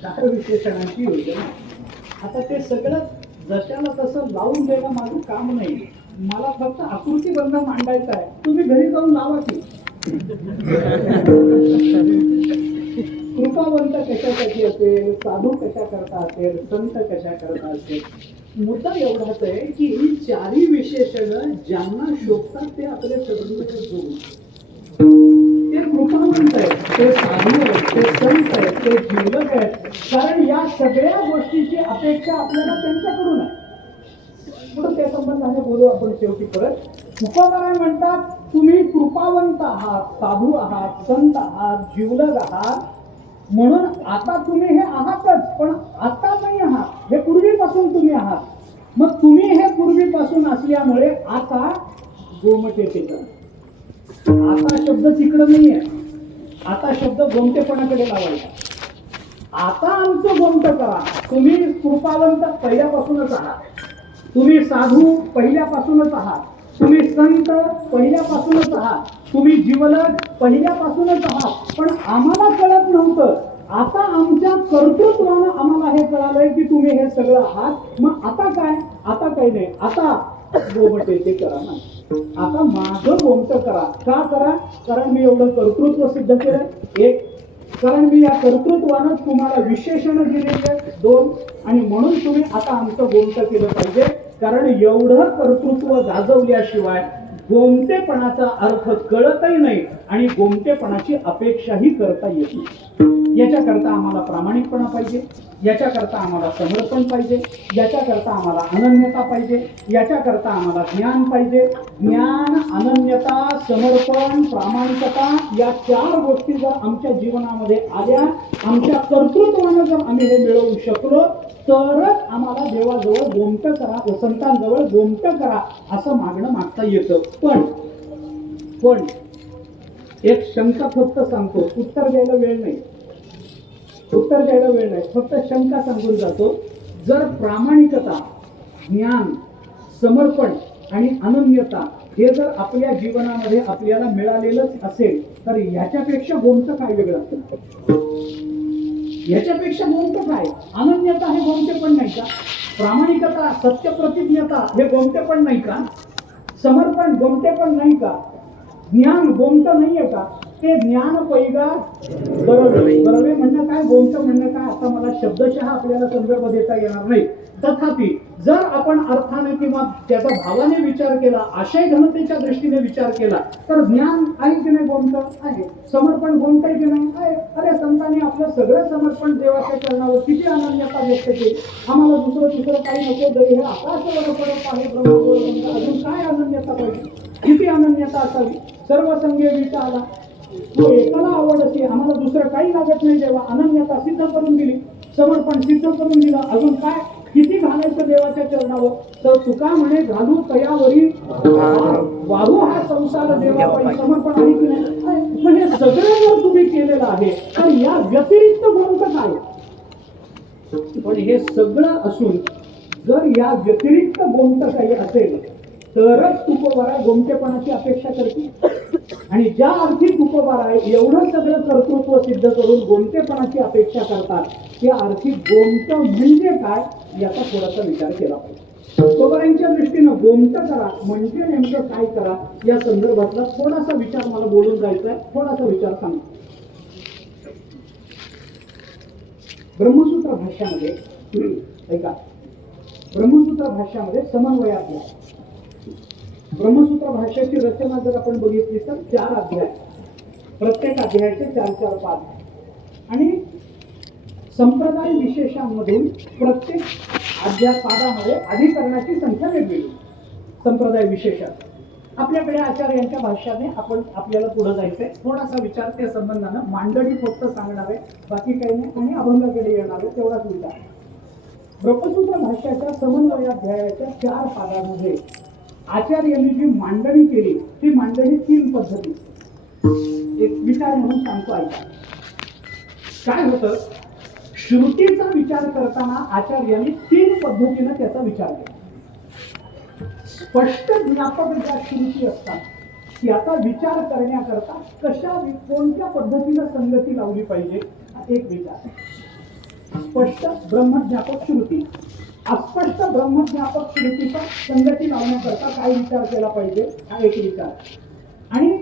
4 विशेषणांची योजना. आता ते सगळं जशाला तसं लावून देणं माझं काम नाही. मला फक्त आकृतीबंध मांडायचा आहे. तुम्ही घरी जाऊन लावा की. कृपावंत कशासाठी असेल, साधू कशा करता असेल, संत कशा करता असेल. मुद्दा एवढाच आहे की ही 4ही विशेषण ज्यांना शोभतात ते आपल्या चरणामध्ये जोडून ते कृपावंत आहेत, ते साधू आहेत, ते संत आहेत, ते जीवलग आहेत. कारण या सगळ्या गोष्टीची अपेक्षा आपल्याला त्यांच्याकडून आहे. पुढे त्या संबंधाने बोलू आपण शेवटी परत. तुकोबाराय म्हणतात तुम्ही कृपावंत आहात, साधू आहात, संत आहात, जीवलग आहात. म्हणून आता तुम्ही हे आहातच, पण आता नाही आहात, हे पूर्वीपासून तुम्ही आहात. मग तुम्ही हे पूर्वीपासून असल्यामुळे आता गोमटेतेचा आता शब्द तिकडं नाहीये. आता शब्द गोमटेपणाकडे लावायचा. आता आमचं गोमटं करा. तुम्ही कृपावंत पहिल्यापासूनच आहात, तुम्ही साधू पहिल्यापासूनच आहात, तुम्ही संत पहिल्यापासूनच आहात, तुम्ही जीवलग पहिल्यापासूनच आहात. पण आम्हाला कळत नव्हतं. आता आमच्या कर्तृत्वानं आम्हाला हे कळालंय की तुम्ही हे सगळं आहात. मग आता काय? आता काही नाही. आता गोमटे ते करा ना. आता माझं गोमटं करा. का करा? कारण मी एवढं कर्तृत्व सिद्ध केलं. एक, कारण मी या कर्तृत्वानं तुम्हाला विशेषण दिलेले. दोन, आणि म्हणून तुम्ही आता आमचं गोमटं केलं पाहिजे. कारण एवढं कर्तृत्व गाजवल्याशिवाय गोमटेपणाचा अर्थ कळतही नाही आणि गोमटेपणाची अपेक्षाही करता येत नाही. याच्याकरता आम्हाला प्रामाणिकपणा पाहिजे, याच्याकरता आम्हाला समर्पण पाहिजे, याच्याकरता आम्हाला अनन्यता पाहिजे, याच्याकरता आम्हाला ज्ञान पाहिजे. ज्ञान, अनन्यता, समर्पण, प्रामाणिकता या 4 गोष्टी जर आमच्या जीवनामध्ये आल्या, आमच्या कर्तृत्वानं जर आम्ही हे मिळवू शकलो, तरच आम्हाला देवाजवळ गोमटं करा, संतांजवळ गोमटं करा असं मागणं मागता येतं. पण एक शंका फक्त सांगतो, उत्तर द्यायला वेळ नाही, फक्त शंका सांगून जातो. जर प्रामाणिकता, ज्ञान, समर्पण आणि अनन्यता हे जर आपल्या जीवनामध्ये आपल्याला मिळालेलंच असेल, तर याच्यापेक्षा गोमटं काय वेगळं असेल? याच्यापेक्षा गोमटं काय? अनन्यता हे गोमटे पण नाही का? प्रामाणिकता, सत्यप्रतिज्ञता हे गोमटे पण नाही का? समर्पण गोमटे पण नाही का? ज्ञान गोमटं नाहीये का? ते ज्ञान पैगा बरवे म्हणणं काय, गोमटं म्हणणं काय, आता मला शब्दशः आपल्याला संदर्भ देता येणार नाही. तथापि जर आपण अर्थाने किंवा त्याचा भावाने विचार केला, आशय घनतेच्या दृष्टीने विचार केला, तर ज्ञान आहे की नाही? गोमटं आहे. समर्पण गोमटं आहे की नाही? आहे. अरे संतांनी आपलं सगळं समर्पण देवाच्या चरणावर किती अनन्यता व्यक्त केली. आम्हाला दुसरं काही नको, जरी हे आकाशावर पडत आहे ब्रह्मांड, अजून काय अनन्यता पाहिजे? किती अनन्यता असावी? सर्व संगे विचारला तो एकाला आवड असे, आम्हाला दुसरं काही लागत नाही. देवा अनन्यता सिद्ध करून दिली, समर्पण सिद्ध करून दिलं, अजून काय किती घालायचं देवाच्या चरणावर? तर तुका म्हणे घालू तयावरी वाहू हा संसार देवापायी. समर्पण आहे की नाही? म्हणजे सगळं जर तुम्ही केलेलं आहे, तर या व्यतिरिक्त गोमटं काय? पण हे सगळं असून जर या व्यतिरिक्त गोमटं काही असेल, तरच तुकोबारा गोमटेपणाची अपेक्षा करते. आणि ज्या अर्थी तुकोबारा एवढं सगळं कर्तृत्व सिद्ध करून गोमटेपणाची अपेक्षा करतात, त्या अर्थी गोमटं म्हणजे काय याचा थोडासा विचार केला पाहिजे. तुकोबारांच्या दृष्टीनं गोमटं करा म्हणजे नेमकं काय करा या संदर्भातला थोडासा विचार मला बोलून जायचा आहे. थोडासा विचार सांगतो. ब्रह्मसूत्र भाष्यामध्ये ऐका, ब्रह्मसूत्र भाष्यामध्ये समन्वयाध्याय, ब्रह्मसूत्र भाष्याची रचना जर आपण बघितली तर 4 अध्याय, प्रत्येक अध्यायाचे 4-4 पाद, आणि संप्रदाय विशेषांमधून प्रत्येक अध्याय पादामध्ये अधिकरणाची संख्या वेगवेगळी. संप्रदाय विशेषात आपल्याकडे आचार्यांच्या भाष्याने आपल्याला पुढे जायचंय. थोडासा विचार त्या संबंधानं मांडणी फक्त सांगणार आहे, बाकी काही नाही, आणि अभंगाकडे येणार आहे, तेवढाच विचार. ब्रह्मसूत्र भाष्याच्या समन्वयाध्यायाच्या 4 पादामध्ये आचार्यांनी जी मांडणी केली, ती मांडणी 3 पद्धती. एक विचार म्हणून सांगतो ऐका. काय होतं, श्रुतीचा विचार करताना आचार्यांनी 3 पद्धतीने त्याचा विचार केला. स्पष्ट ज्ञापक ज्या श्रुती असतात त्याचा विचार करण्याकरता कोणत्या पद्धतीने संगती लावली पाहिजे हा एक विचार. स्पष्ट ब्रह्मज्ञापक श्रुती, अस्पष्ट ब्रह्मज्ञापक श्रुतीचा संगती लावण्याकरता काय विचार केला पाहिजे हा एक विचार. आणि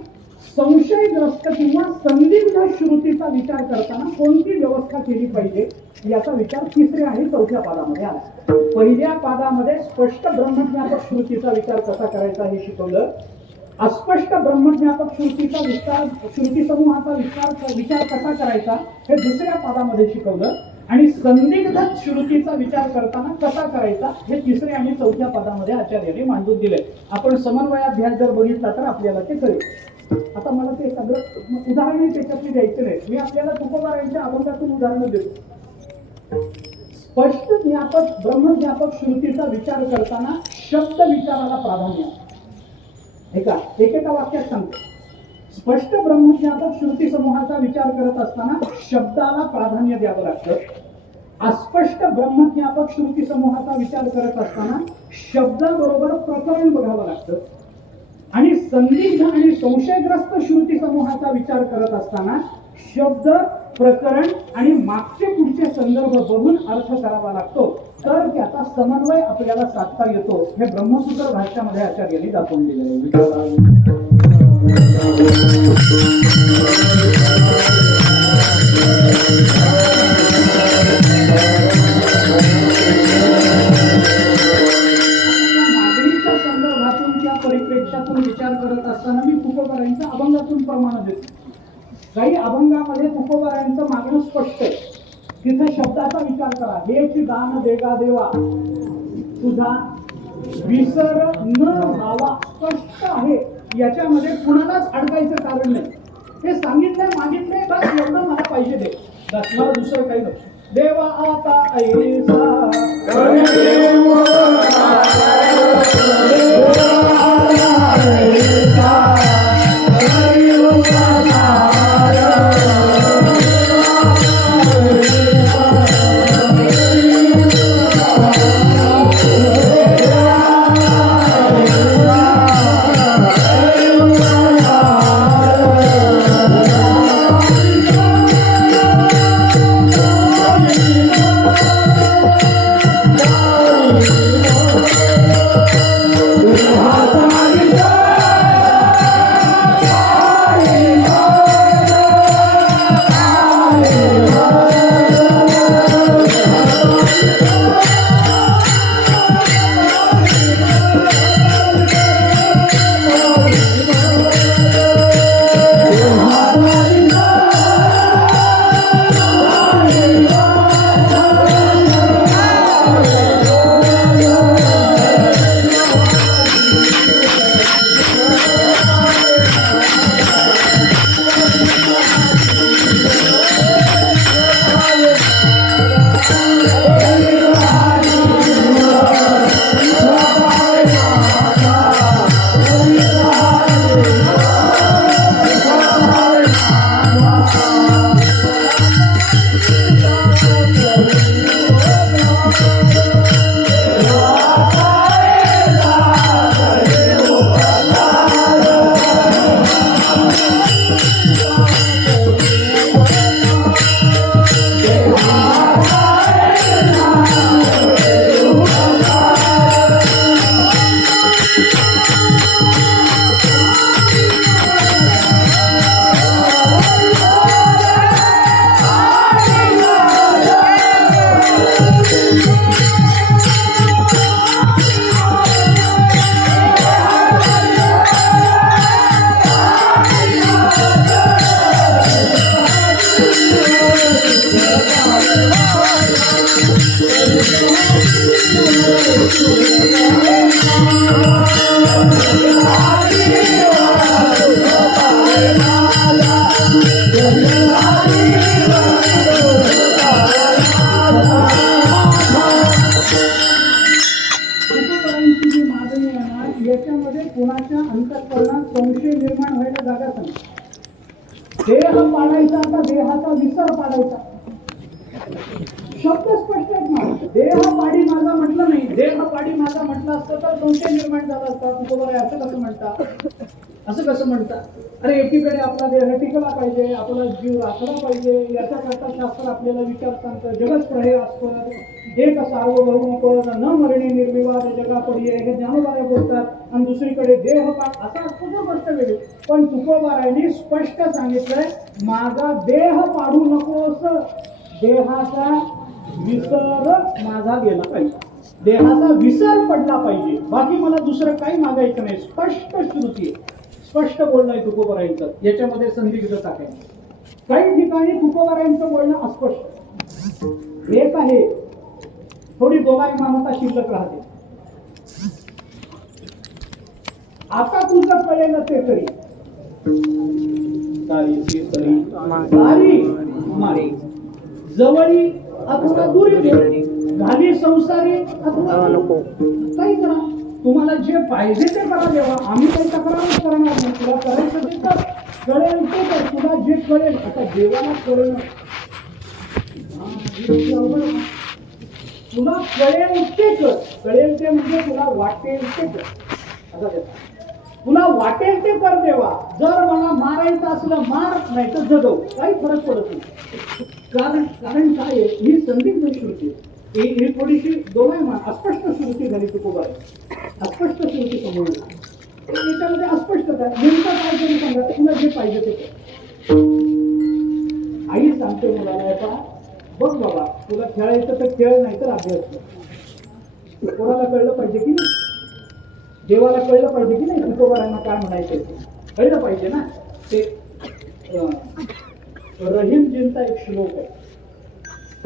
संशयग्रस्त किंवा संदिग्ध श्रुतीचा विचार करताना कोणती व्यवस्था केली पाहिजे याचा विचार 3ऱ्या आणि 4थ्या पादामध्ये आला. पहिल्या पादामध्ये स्पष्ट ब्रह्मज्ञापक श्रुतीचा विचार कसा करायचा हे शिकवलं. अस्पष्ट ब्रह्मज्ञापक श्रुतीचा विचार, श्रुती समूहाचा विचार कसा करायचा हे 2ऱ्या पादामध्ये शिकवलं. आणि संदिग्ध श्रुतीचा विचार करताना कसा करायचा हे 3ऱ्या आणि 4थ्या पादामध्ये आचार्यांनी मांडून दिले. आपण समन्वयाध्याय जर बघितला तर आपल्याला ते कळेल. आता मला ते सगळं उदाहरण त्याच्यातली द्यायचं नाही, मी आपल्याला तुकोबारांच्या अभंगातून उदाहरण देतो. स्पष्ट ज्ञापक ब्रह्मज्ञापक श्रुतीचा विचार करताना शब्द विचाराला प्राधान्य. एका वाक्यात सांगतो. स्पष्ट ब्रह्मज्ञातक श्रुती समूहाचा विचार करत असताना शब्दाला प्राधान्य द्यावं लागतं. अस्पष्ट ब्रह्मज्ञापक श्रुती समूहाचा विचार करत असताना शब्दाबरोबर प्रकरण बघावं लागतं. आणि संदिग्ध आणि संशयग्रस्त श्रुती समूहाचा विचार करत असताना शब्द, प्रकरण आणि मागचे पुढचे संदर्भ बघून अर्थ करावा लागतो. तर त्याचा समन्वय आपल्याला साधता येतो. हे ब्रह्मसूत्र भाष्यामध्ये आचार्यांनी दाखवून दिलेले आहे. मागणीच्या संदर्भातून त्या परिप्रेक्षातून विचार करत असताना मी तुकोबारांच्या अभंगातून प्रमाण देतो. काही अभंगामध्ये तुकोबारांचं मागणं स्पष्ट आहे. तिथे शब्दाचा विचार करा. हेची दान देगा देवा तुझा विसर न व्हावा स्पष्ट आहे. याच्यामध्ये कुणालाच अडकायचं कारण नाही. हे सांगितलंय, मागितलंय, बस एवढं मला पाहिजे दे, बस मला दुसरं काही नको. देवा आता ऐसा याच्यामध्ये कुणाच्या अंतःकरणात संशय निर्माण व्हायला जागाच नाही. देह पाडायचा, आता देहाचा विसर पाडायचा. शब्द स्पष्ट आहेत ना. देह पाडी माझा म्हटलं नाही, देह पाडी माझा म्हटलं असतं तर संशय निर्माण झाला असता. तुकोबाराय असं कसं म्हणता, असं कसं म्हणता? अरे एकीकडे आपला देह टिकला पाहिजे, आपला जीव राखला पाहिजे, याच्याकरता शास्त्र आपल्याला विचार सांगतं. जगत प्रहे आस्पद एक सार्वभौम पद न मरणे निर्विवाद जगा पडिये, हे ज्ञानोबाराय बोलतात. आणि दुसरीकडे देहपाठ असा असतो गोष्ट वेगळी. पण तुकोबारायांनी स्पष्ट सांगितलंय, माझा देह पाडू नकोस, देहाचा विसर माझा गेला पाहिजे, देहाचा विसर पडला पाहिजे. बाकी मला दुसरं काही मागायचं नाही. स्पष्ट श्रुती आहे, स्पष्ट बोलणं आहे तुकोबारायांचं. याच्यामध्ये संदिग्धता काय? काही ठिकाणी तुकोबारायांचं बोलणं अस्पष्ट. एक आहे थोडी दोघांमानता शिल्लक राहते. आता तुझं कळेल ते तरी तारी मारे, जवळी अथवा दुरी झाली, संसारी अथवा नको. काही करा, तुम्हाला जे पाहिजे ते करा. देवा आम्ही काही तक्रारच करणार नाही. तुला करायचं ते कर. कळेल. आता देवाला कळेल तुला कळेल ते कर. कळेल ते म्हणजे तुला वाटेल ते कर. आता तुला वाटेल ते कर देवा. जर मला मारायचं असलं मार, नाही तर जगव, काही फरक पडत नाही. कारण काय आहे, ही संदिग्ध श्रुती ही थोडीशी दोघांना अस्पष्ट श्रुती झाली. तुकोबा अस्पष्ट श्रुती समोर याच्यामध्ये अस्पष्टता नेमकं काय करू सांगा. तुला जे पाहिजे ते कर. आई सांगते मुलाला, आता बघ बाबा, तुला खेळायचं तर खेळ, नाही तर अभ्यास कर. कोणाला कळलं पाहिजे की नाही? देवाला कळलं पाहिजे की नाही तुकोबारांना काय म्हणायचं, कळलं पाहिजे ना. ते रहीमजींचा एक श्लोक आहे.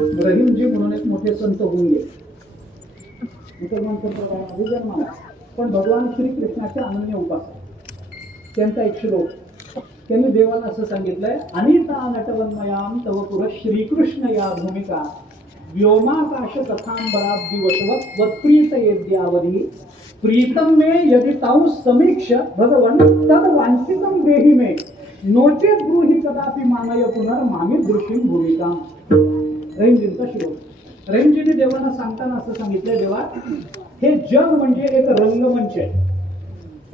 रहीमजी म्हणून एक मोठे संत होऊन गेले मुसलमान संप्रदायामध्ये जन्माला, पण भगवान श्रीकृष्णाचे अनन्य उपासक. त्यांचा एक श्लोक, त्यांनी देवाला असं सांगितलंय, अनिता नटवन्मयाम तव पुर श्रीकृष्ण या भूमिका व्योमाकाश कथांबराब्दी वसवत वत्प्रीत येद्यावधी प्रीतम मे यदि ताऊ समीक्ष भगवन तद वांछितम देहि मे नोचेत ब्रूहि कदापि मानय पुनर्मामी दृश्यम भूमिका. रहीमजींचा श्लोक. रहीमजींनी देवांना सांगताना असं सांगितलंय, देवा हे जग म्हणजे एक रंगमंच आहे.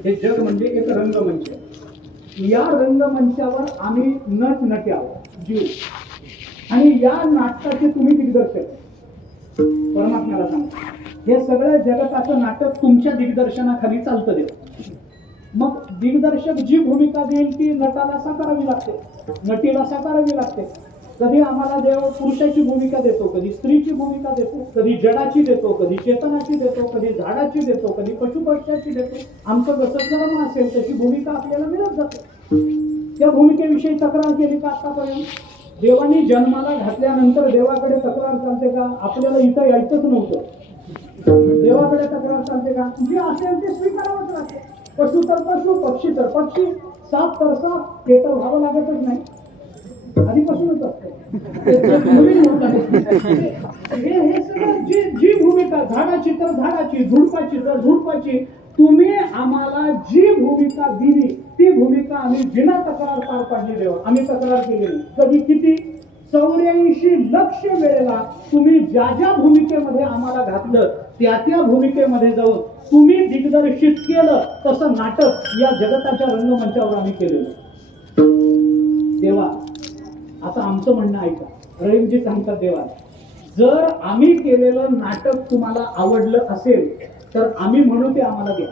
हे जग म्हणजे एक रंगमंच आहे. या रंगमंचावर आम्ही नट नट्या जीव, आणि या नाटकाचे तुम्ही दिग्दर्शक. परमात्म्याला सांगा, हे सगळं जगताचं नाटक तुमच्या दिग्दर्शनाखाली चालतं देव. मग दिग्दर्शक जी भूमिका देईल ती नटाला साकारावी लागते, नटीला साकारावी लागते. कधी आम्हाला देव पुरुषाची भूमिका देतो, कधी स्त्रीची भूमिका देतो, कधी जडाची देतो, कधी चेतनाची देतो, कधी झाडाची देतो, कधी पशुपक्ष्याची देतो. आमचं जसं कर्म असेल तशी भूमिका आपल्याला मिळत जाते. त्या भूमिकेविषयी तक्रार केली का आतापर्यंत? देवानी जन्माला घातल्यानंतर देवाकडे तक्रार चालते का? आपल्याला इथं यायचंच नव्हतं, देवाकडे तक्रार चालते का? जे असेल ते स्वीकारावंच लागते. पशु तर पशु, पक्षी तर पक्षी, साप तर साप, ते तर व्हावं लागतच नाही, आधीपासूनच असतं. हे सगळं जी भूमिका, झाडाची तर झाडाची, झुडपाची तर झुडपाची, तुम्ही आम्हाला जी भूमिका दिली ती भूमिका आम्ही बिना तक्रार पार पाडली देवा. आम्ही तक्रार केली नाही. कधी किती 84 लक्ष वेळेला तुम्ही ज्या ज्या भूमिकेमध्ये आम्हाला घातलं त्या भूमिकेमध्ये जाऊन तुम्ही दिग्दर्शित केलं तसं नाटक या जगताच्या रंगमंचावर आम्ही केलेलं. देवा आता आमचं म्हणणं ऐका. रहीमजी सांगतात, देवा जर आम्ही केलेलं नाटक तुम्हाला आवडलं असेल तर आम्ही म्हणू ते आम्हाला द्या.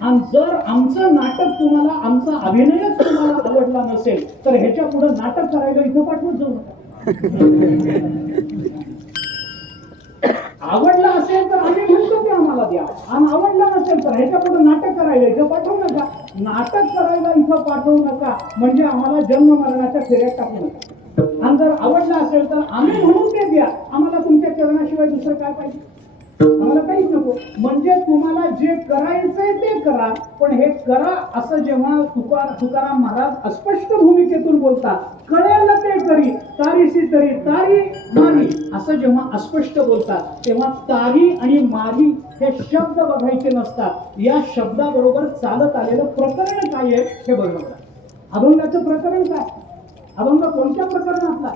आणि जर आमचं नाटक तुम्हाला, आमचा अभिनयच तुम्हाला आवडला नसेल तर ह्याच्या पुढे नाटक करायला इथं पाठवत जाऊ नका. आवडला असेल तर आम्ही म्हणतो ते आम्हाला द्या, आणि आवडला नसेल तर ह्याच्या पुढे नाटक करायला इथं पाठवू नका. नाटक करायला इथं पाठवू नका म्हणजे आम्हाला जन्म मरणाच्या फेऱ्यात टाकू नका. आणि जर आवडला असेल तर आम्ही म्हणून ते द्या. आम्हाला तुमच्या चरणाशिवाय दुसरं काय पाहिजे? आम्हाला काहीच नको. म्हणजे तुम्हाला जे करायचंय ते करा, पण हे करा असं जेव्हा तुकाराम महाराज अस्पष्ट भूमिकेतून बोलतात, कळेल ते करी तारीसी तरी तारी मारी, असं जेव्हा अस्पष्ट बोलतात तेव्हा तारी आणि मारी हे शब्द बघायचे नसतात. या शब्दाबरोबर चालत आलेलं प्रकरण काय आहे हे बघा. अभंगाचं प्रकरण काय? अभंग कोणत्या प्रकरणातला?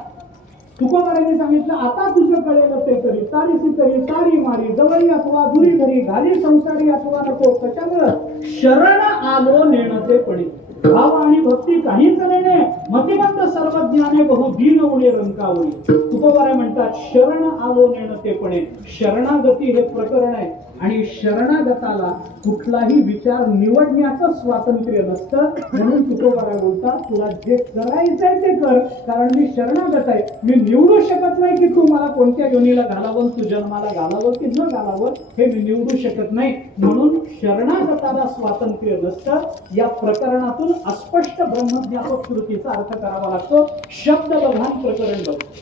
तुकोबारांनी सांगितलं, आता तुझं कळेल ते करी तारीसी तरी तारी मारी, जवळी अथवा दुरी धरी, घाली संसारी अथवा नको, कशामुळं शरण आलो नेणते पडी. भाव आणि भक्ती काहीच नेणे, मतिमंत सर्वज्ञाने बहु दीन उणे रंकावळी. तुकोबारा म्हणतात, शरण आलो नेणतेपणे. शरणागती हे प्रकरण आहे, आणि शरणागताला कुठलाही विचार निवडण्याचं स्वातंत्र्य नसतं. म्हणून तुकोबारा बोलतात, तुला जे करायचंय ते कर, कारण मी शरणागत आहे. मी निवडू शकत नाही की तू मला कोणत्या योनीला घालावं, तू जन्माला घालावं की न घालावं, हे मी निवडू शकत नाही. म्हणून शरणागताला स्वातंत्र्य नसतं. या प्रकरणातून अस्पष्ट ब्रह्मज्ञापक श्रुतीचा अर्थ करावा लागतो. शब्द बघा, प्रकरण बघा.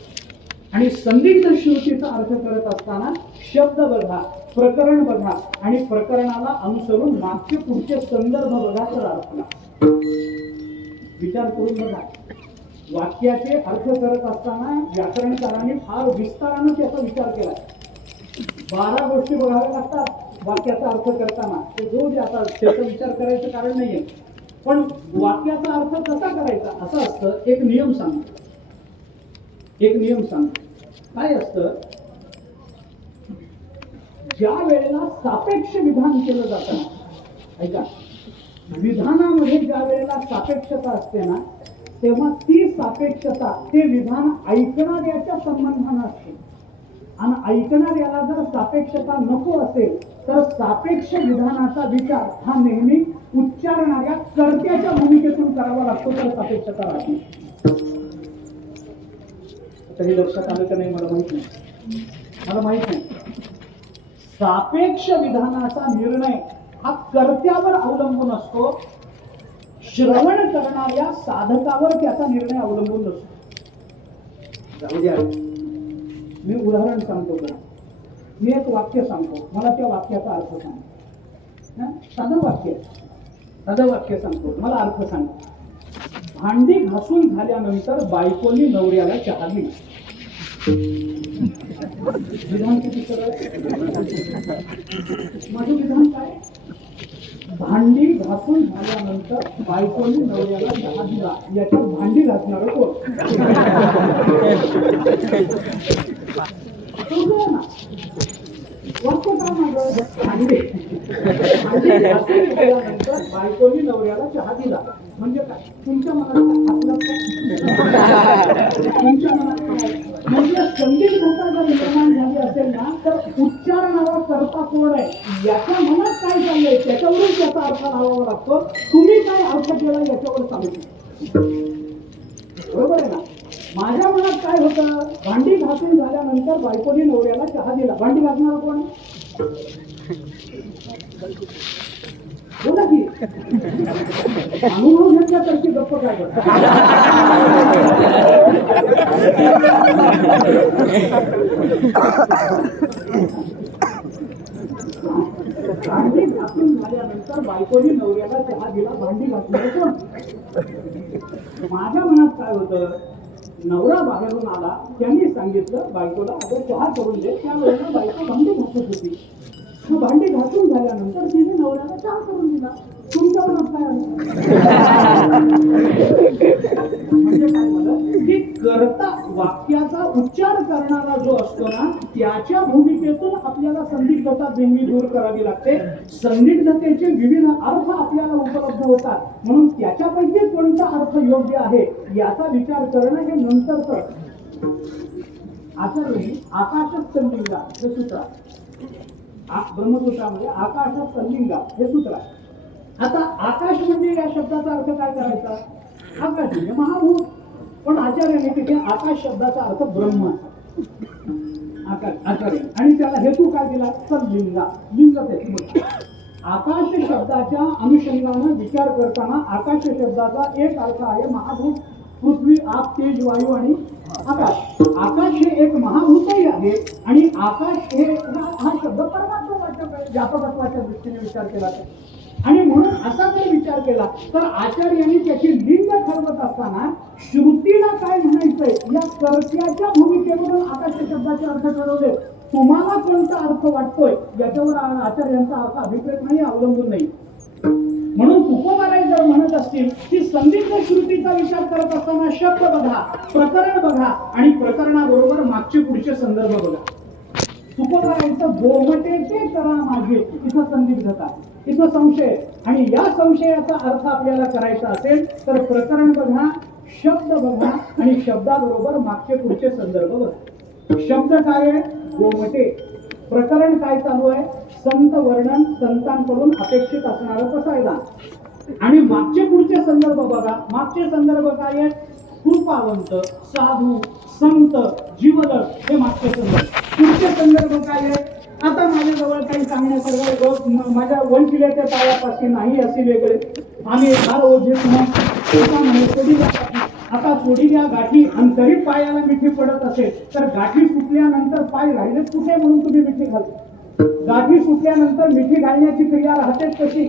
आणि संदिग्ध श्रुतीचा अर्थ करत असताना शब्द बघा, प्रकरण बघा, आणि प्रकरणाला अनुसरून मागचे पुढचे संदर्भ बघा तर अर्थ विचार करून बघा. वाक्याचे अर्थ करत असताना व्याकरणकारांनी फार विस्ताराने त्याचा विचार केला. 12 गोष्टी बघाव्या लागतात वाक्याचा अर्थ करताना. ते जो आता त्याचा विचार करायचं कारण नाहीये. पण वाक्याचा अर्थ कसा करायचा असं असतं. एक नियम सांगतो. काय असतं, ज्या वेळेला सापेक्ष विधान केलं जातं, ऐका, विधानामध्ये ज्या वेळेला सापेक्षता असते ना, तेव्हा ती सापेक्षता ते विधान ऐकणाऱ्याच्या संबंधानं असते. आणि ऐकणाऱ्याला जर सापेक्षता नको असेल तर सापेक्ष विधानाचा विचार हा नेहमी उच्चारणाऱ्या कर्त्याच्या भूमिकेतून करावा लागतो, तर सापेक्षता राहते. तरी लक्षात आलं का नाही मला माहित नाही. सापेक्ष विधानाचा निर्णय हा कर्त्यावर अवलंबून असतो, श्रवण करणाऱ्या साधकावर त्याचा निर्णय अवलंबून नसतो. जाऊ द्या, मी उदाहरण सांगतो का. मी एक वाक्य सांगतो, मला त्या वाक्याचा अर्थ सांग. साधं वाक्य सांगतो, मला अर्थ सांग. भांडी घासून झाल्यानंतर बायकोनी नवऱ्याला चहा दिला. विधान किती सरळ. माझं विधान काय, भांडी घासून झाल्यानंतर बायकोनी नवऱ्याला चहा दिला. याच्यात भांडी घासणार कोण. वाक्य काय माझं, भांडी घासून झाल्यानंतर बायकोनी नवऱ्याला चहा दिला. म्हणजे काय, तुमच्या मनात तुमच्या मनात म्हणजे संगीत भाषा जर निर्माण झाली असेल ना, तर उच्चारणारा कर्ता कोण आहे याच्या मनात काय चाललंय त्याच्यावरून त्याचा अर्थ लावावा लागतो. तुम्ही काय अर्थ केला याच्यावर सांगतो, बरोबर आहे ना. माझ्या मनात काय होतं, भांडी घासून झाल्यानंतर बायकोनी नवऱ्याला चहा दिला. भांडी घासणार कोण, बोला की. अनुभव घेतल्यासारखी गप्प काय करतात. भांडी घासून झाल्यानंतर बायकोनी नवऱ्याला चहा दिला. भांडी घासणार कोण. माझ्या मनात काय होतं, नवरा बाहेरून आला, त्यांनी सांगितलं बायकोला अगं चहा करून दे. त्यावेळेला बायको भांडी घासत होती. भांडी घासून झाल्यानंतर तिने नवऱ्याला चहा करून दिला. तुमच्या मनात काय आलं, म्हणजे काय झालं की कर्ता वाक्याचा उच्चार करणारा जो असतो ना, त्याच्या भूमिकेतून आपल्याला संदिग्धता नेहमी दूर करावी लागते. संदिग्धतेचे विविध अर्थ आपल्याला उपलब्ध होतात, म्हणून त्याच्यापैकी कोणता अर्थ योग्य आहे याचा विचार करणं हे नंतरचं. आचार्य आकाशात संलिंगा हे सूत्र, ब्रह्मसूत्रामध्ये आकाशात संलिंगा हे सूत्र आहे. आता आकाश म्हणजे या शब्दाचा अर्थ काय करायचा, आकाश म्हणजे महाभूत. पण आचार्याने तिथे आकाश शब्दाचा अर्थ ब्रह्म आकाश आचार्य, आणि त्याला हेतू काय दिला, संलिंगा. लिंग हेतू. आकाश शब्दाच्या अनुषंगाने विचार करताना आकाश शब्दाचा एक अर्थ आहे महाभूत, पृथ्वी, आप, तेज, वायू आणि आकाश. आकाश हे एक महाभूतही आहे आणि आकाश हे हा शब्द परमात्मवाचक आहे व्यापकत्वाच्या दृष्टीने विचार केला तर. आणि म्हणून असा जर विचार केला तर आचार्यांनी त्याची लिंग ठरवत असताना श्रुतीला काय म्हणायचंय या कर्त्याच्या भूमिकेवरून आकाश शब्दाचे अर्थ ठरवले. तुम्हाला कोणता अर्थ वाटतोय याच्यावर आचार्यांचा अर्थ अभिप्रेत नाही, अवलंबून नाही. म्हणून तुकोबाराय जर म्हणत असतील की संदिग्ध श्रुतीचा विचार करत असताना शब्द बघा, प्रकरण बघा आणि प्रकरणाबरोबर मागचे पुढचे संदर्भ बघा. तुकोबारायचं गोमटे ते करा मागे, इथं संदिग्धता, इथं संशय, आणि या संशयाचा अर्थ आपल्याला करायचा असेल तर प्रकरण बघा, शब्द बघा आणि शब्दाबरोबर मागचे पुढचे संदर्भ बघा. शब्द काय आहे, गोमटे. प्रकरण काय चालू आहे, संत वर्णन, संतांकडून अपेक्षित असणारं पसायदान. आणि मागचे पुढचे संदर्भ बघा. मागचे संदर्भ काय आहेत, कृपावंत, साधू, संत, जीवलक हे मागचे संदर्भ. पुढचे संदर्भ काय आहे, आता माझ्याजवळ काही सांगण्यासारखं माझ्या वंचिल्याच्या पायापाशी नाही असे वेगळे. आम्ही फार ओझे आता सोडील्या गाठी आणि तरी पायाला मिठी पडत असेल तर गाठी सुटल्यानंतर पाय राहिलेच कुठे म्हणून तुम्ही मिठी घालता. गाठी सुटल्यानंतर मिठी घालण्याची क्रिया राहतेच कशी,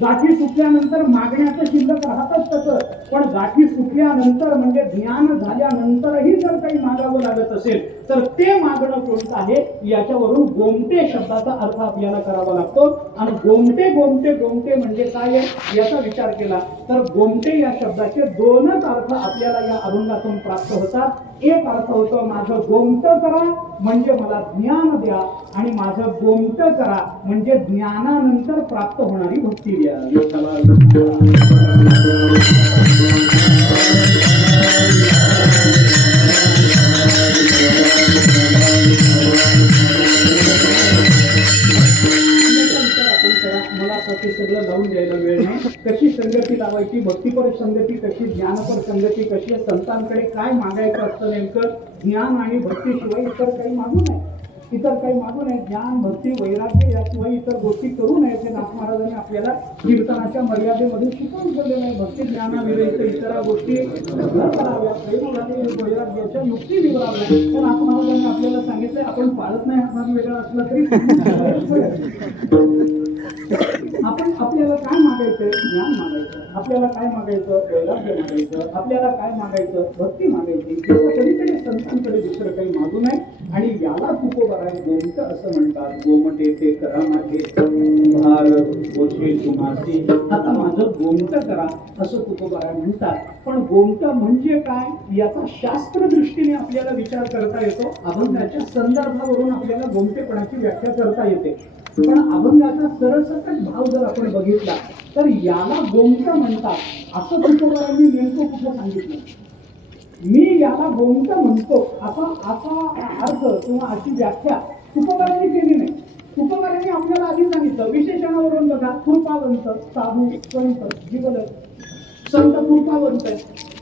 गाठी सुटल्यानंतर मागण्याचं शिल्लक राहतच तसं. पण गाठी सुटल्यानंतर म्हणजे ज्ञान झाल्यानंतरही जर काही मागावं लागत असेल तर ते मागणं कोणतं आहे याच्यावरून गोमटे शब्दाचा अर्थ आपल्याला करावा लागतो. आणि गोमटे गोमटे गोमटे म्हणजे काय आहे याचा विचार केला तर गोमटे या शब्दाचे दोनच अर्थ आपल्याला या अभंगातून प्राप्त होतात. एक अर्थ होतो माझं गोमटं करा म्हणजे मला ज्ञान द्या, आणि माझं गोमटं करा म्हणजे ज्ञानानंतर प्राप्त होणारी भक्ती द्या. मला आता ते सगळं लावून द्यायला वेळ नाही. कशी संगती लावायची, भक्तीपर संगती कशी, ज्ञानपर संगती कशी, संतांकडे काय मागायचं असतं नेमकं, ज्ञान आणि भक्तीशिवाय इतर काही मागू नये, इतर काही मागू नये. ज्ञान भक्ती वैराग्य याशिवाय इतर गोष्टी करू नयेत हे नाथ महाराजांनी आपल्याला कीर्तनाच्या मर्यादेमध्ये शिकवून ठेवलेलं आहे. भक्ती ज्ञानाविरहित इतर गोष्टी न कराव्या, वैराग्याच्या युक्ती निवडाव्या. तर नाथ महाराजांनी आपल्याला सांगितलंय आपण पाळत नाही हा भाग वेगळा असला तरी आपण आपल्याला काय मागायचंय, ज्ञान मागायचं. आपल्याला काय मागायचं, वैराग्य मागायचं. आपल्याला काय मागायचं, भक्ती मागायची. कधीतरी संतांकडे दुसरं काही मागू नये. आणि याला तुकोबराय गोमट असं म्हणतात. गोमटे ते करा माझे भार ओझे तुम्हासी. आता माझं गोमट करा असं तुकोबराय म्हणतात. पण गोमट म्हणजे काय याचा शास्त्र दृष्टीने आपल्याला विचार करता येतो. अभंगाच्या संदर्भावरून आपल्याला गोमटेपणाची व्याख्या करता येते. पण अभंगाचा सरसकट भाव जर आपण बघितला तर याला गोमट म्हणतात असं तुकोबरायांनी नेमकं कुठं सांगितलं. मी याला गोमट म्हणतो असा अर्थ किंवा अशी व्याख्या तुकोबरायांनी केली नाही. तुकोबरायांनी आपल्याला आधी सांगितलं विशेषणावरून बघा, कृपावंत, साधू, संत, जीवलक, संत कृपावंत.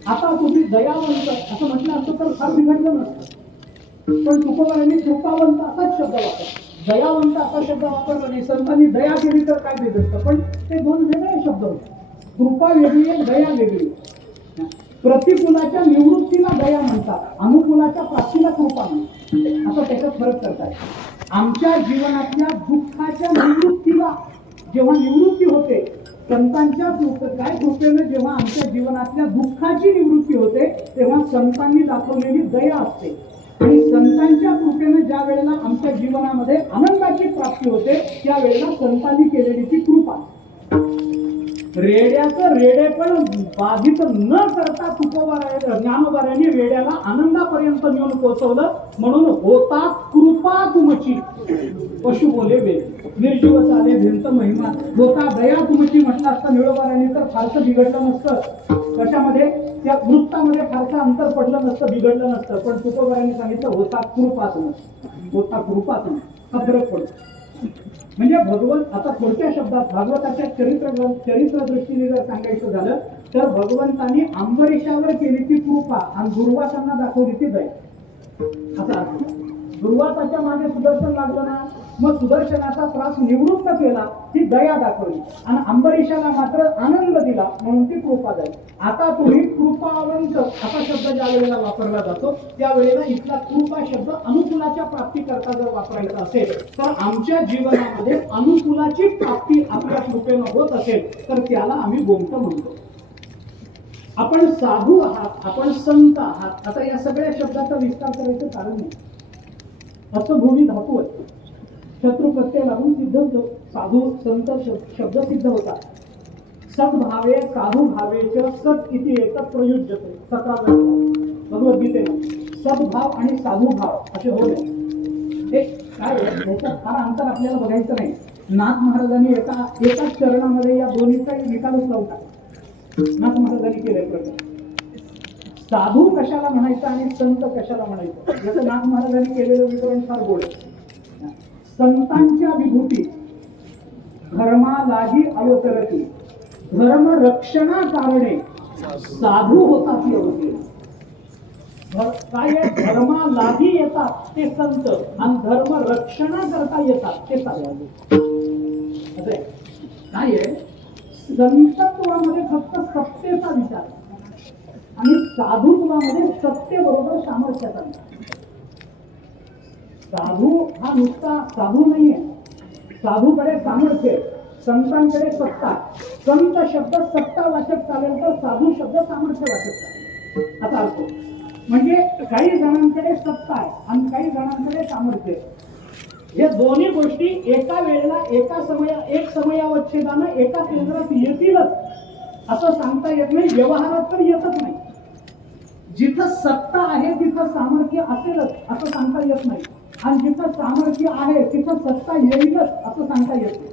आता तुम्ही दयावंत असं म्हटलं असतं तर फार बिघडलं नसतं. पण तुकोबरायांनी कृपावंत असाच शब्द वापरला, दयावंत असा शब्द वापरला नाही. संतांनी दया केली तर काय बिघडतं, पण ते दोन वेगळे शब्द होते. कृपा वेगळी आहे, दया वेगळी. प्रतिकूलाच्या निवृत्तीला दया म्हणतात, अनुकूलाच्या प्राप्तीला कृपा म्हणतात. असं त्याच्यात फरक करतात. आमच्या जीवनातल्या दुःखाच्या निवृत्तीला जेव्हा निवृत्ती होते, संतांच्या काय कृपेने जेव्हा आमच्या जीवनातल्या दुःखाची निवृत्ती होते तेव्हा संतांनी दाखवलेली दया असते. आणि संतांच्या कृपेने ज्या वेळेला आमच्या जीवनामध्ये आनंदाची प्राप्ती होते त्यावेळेला संतांनी केलेली ती कृपा. रेड्याचं रेडेपण बाधित न करता ज्ञानोबाऱ्यांनी रेड्याला आनंदापर्यंत नेऊन पोहोचवलं. म्हणून होता कृपा तुमची पशु बोले वेद, निर्जीव चाले भिंत महिमा. होता दया तुमची म्हटलं असतं निळोबाऱ्यांनी तर फारसं बिघडलं नसतं. कशामध्ये त्या वृत्तामध्ये फारसं अंतर पडलं नसतं, बिघडलं नसतं. पण तुकोबरायांनी सांगितलं होता कृपा तुमची, होता कृपा तुमची. हा फरक पडतो. म्हणजे भगवंत आता थोडक्या शब्दात भागवताच्या चरित्र दृष्टीने जर सांगायचं झालं तर भगवंतांनी अंबरीशावर केली ती कृपा आणि दुर्वासांना दाखवली ती दया. असा दुर्वासाच्या मागे सुदर्शन लागलं ना, मग सुदर्शनाचा त्रास निवृत्त केला ती दया दाखवली, आणि अंबरीशाला मात्र आनंद दिला म्हणून ती कृपा झाली. आता तुम्ही कृपावंत असा शब्द ज्या वेळेला वापरला जातो त्यावेळेला इथला कृपा शब्द अनुकूलाच्या प्राप्ती करता जर वापरायचा असेल तर आमच्या जीवनामध्ये अनुकूलाची प्राप्ती आपल्या कृपेनं होत असेल तर त्याला आम्ही गोमट म्हणतो. आपण साधू आहात, आपण संत आहात. आता या सगळ्या शब्दाचा विस्तार करायचं कारण नाही. असं भूमी धातू आहे, शत्रू प्रत्यय लागून सिद्ध होतो. साधू संत शब्द सिद्ध होतात. सद्भावे साधू भावेच सत इति एकच प्रयुज्यते. 17 भगवद्गीतेमध्ये सद्भाव आणि साधू भाव असे होते. हे काय याच्यात फार अंतर आपल्याला बघायचं नाही. नाथ महाराजांनी एकाच चरणामध्ये या दोन्हीचा निकालच लावून टाकला. नाथ महाराजांनी केले प्रकार. साधू कशाला म्हणायचं आणि संत कशाला म्हणायचं याचं नाथ महाराजांनी केलेलं विवरण फार गोड आहे. संतांच्या विभूती धर्मालाही अवतरती, धर्म रक्षणा कारणे साधू होतात होते. काय धर्मालाही येतात ते संत आणि धर्म रक्षणा करता येतात ते साधू. काय आहे, संतत्वामध्ये फक्त सत्तेचा विचार आणि साधुत्वामध्ये सत्तेबरोबर सामर्थ्याचा विचार. साधू हा नुसता साधू नाहीये, साधूकडे सामर्थ्य, संतांकडे सत्ता. संत शब्द सत्ता वाचक चालेल तर साधू शब्द सामर्थ्य वाचक चालेल. आता अर्थ म्हणजे काही जणांकडे सत्ता आहे आणि काही जणांकडे सामर्थ्य आहे. हे दोन्ही गोष्टी एका वेळेला एक समयावच्छेदानं एका केंद्रात येतीलच असं सांगता येत नाही. व्यवहारात तर येतच नाही. जिथं सत्ता आहे तिथं सामर्थ्य असेलच असं सांगता येत नाही आणि जिथं सामर्थ्य आहे तिथं सत्ता येईलच असं सांगता येत नाही.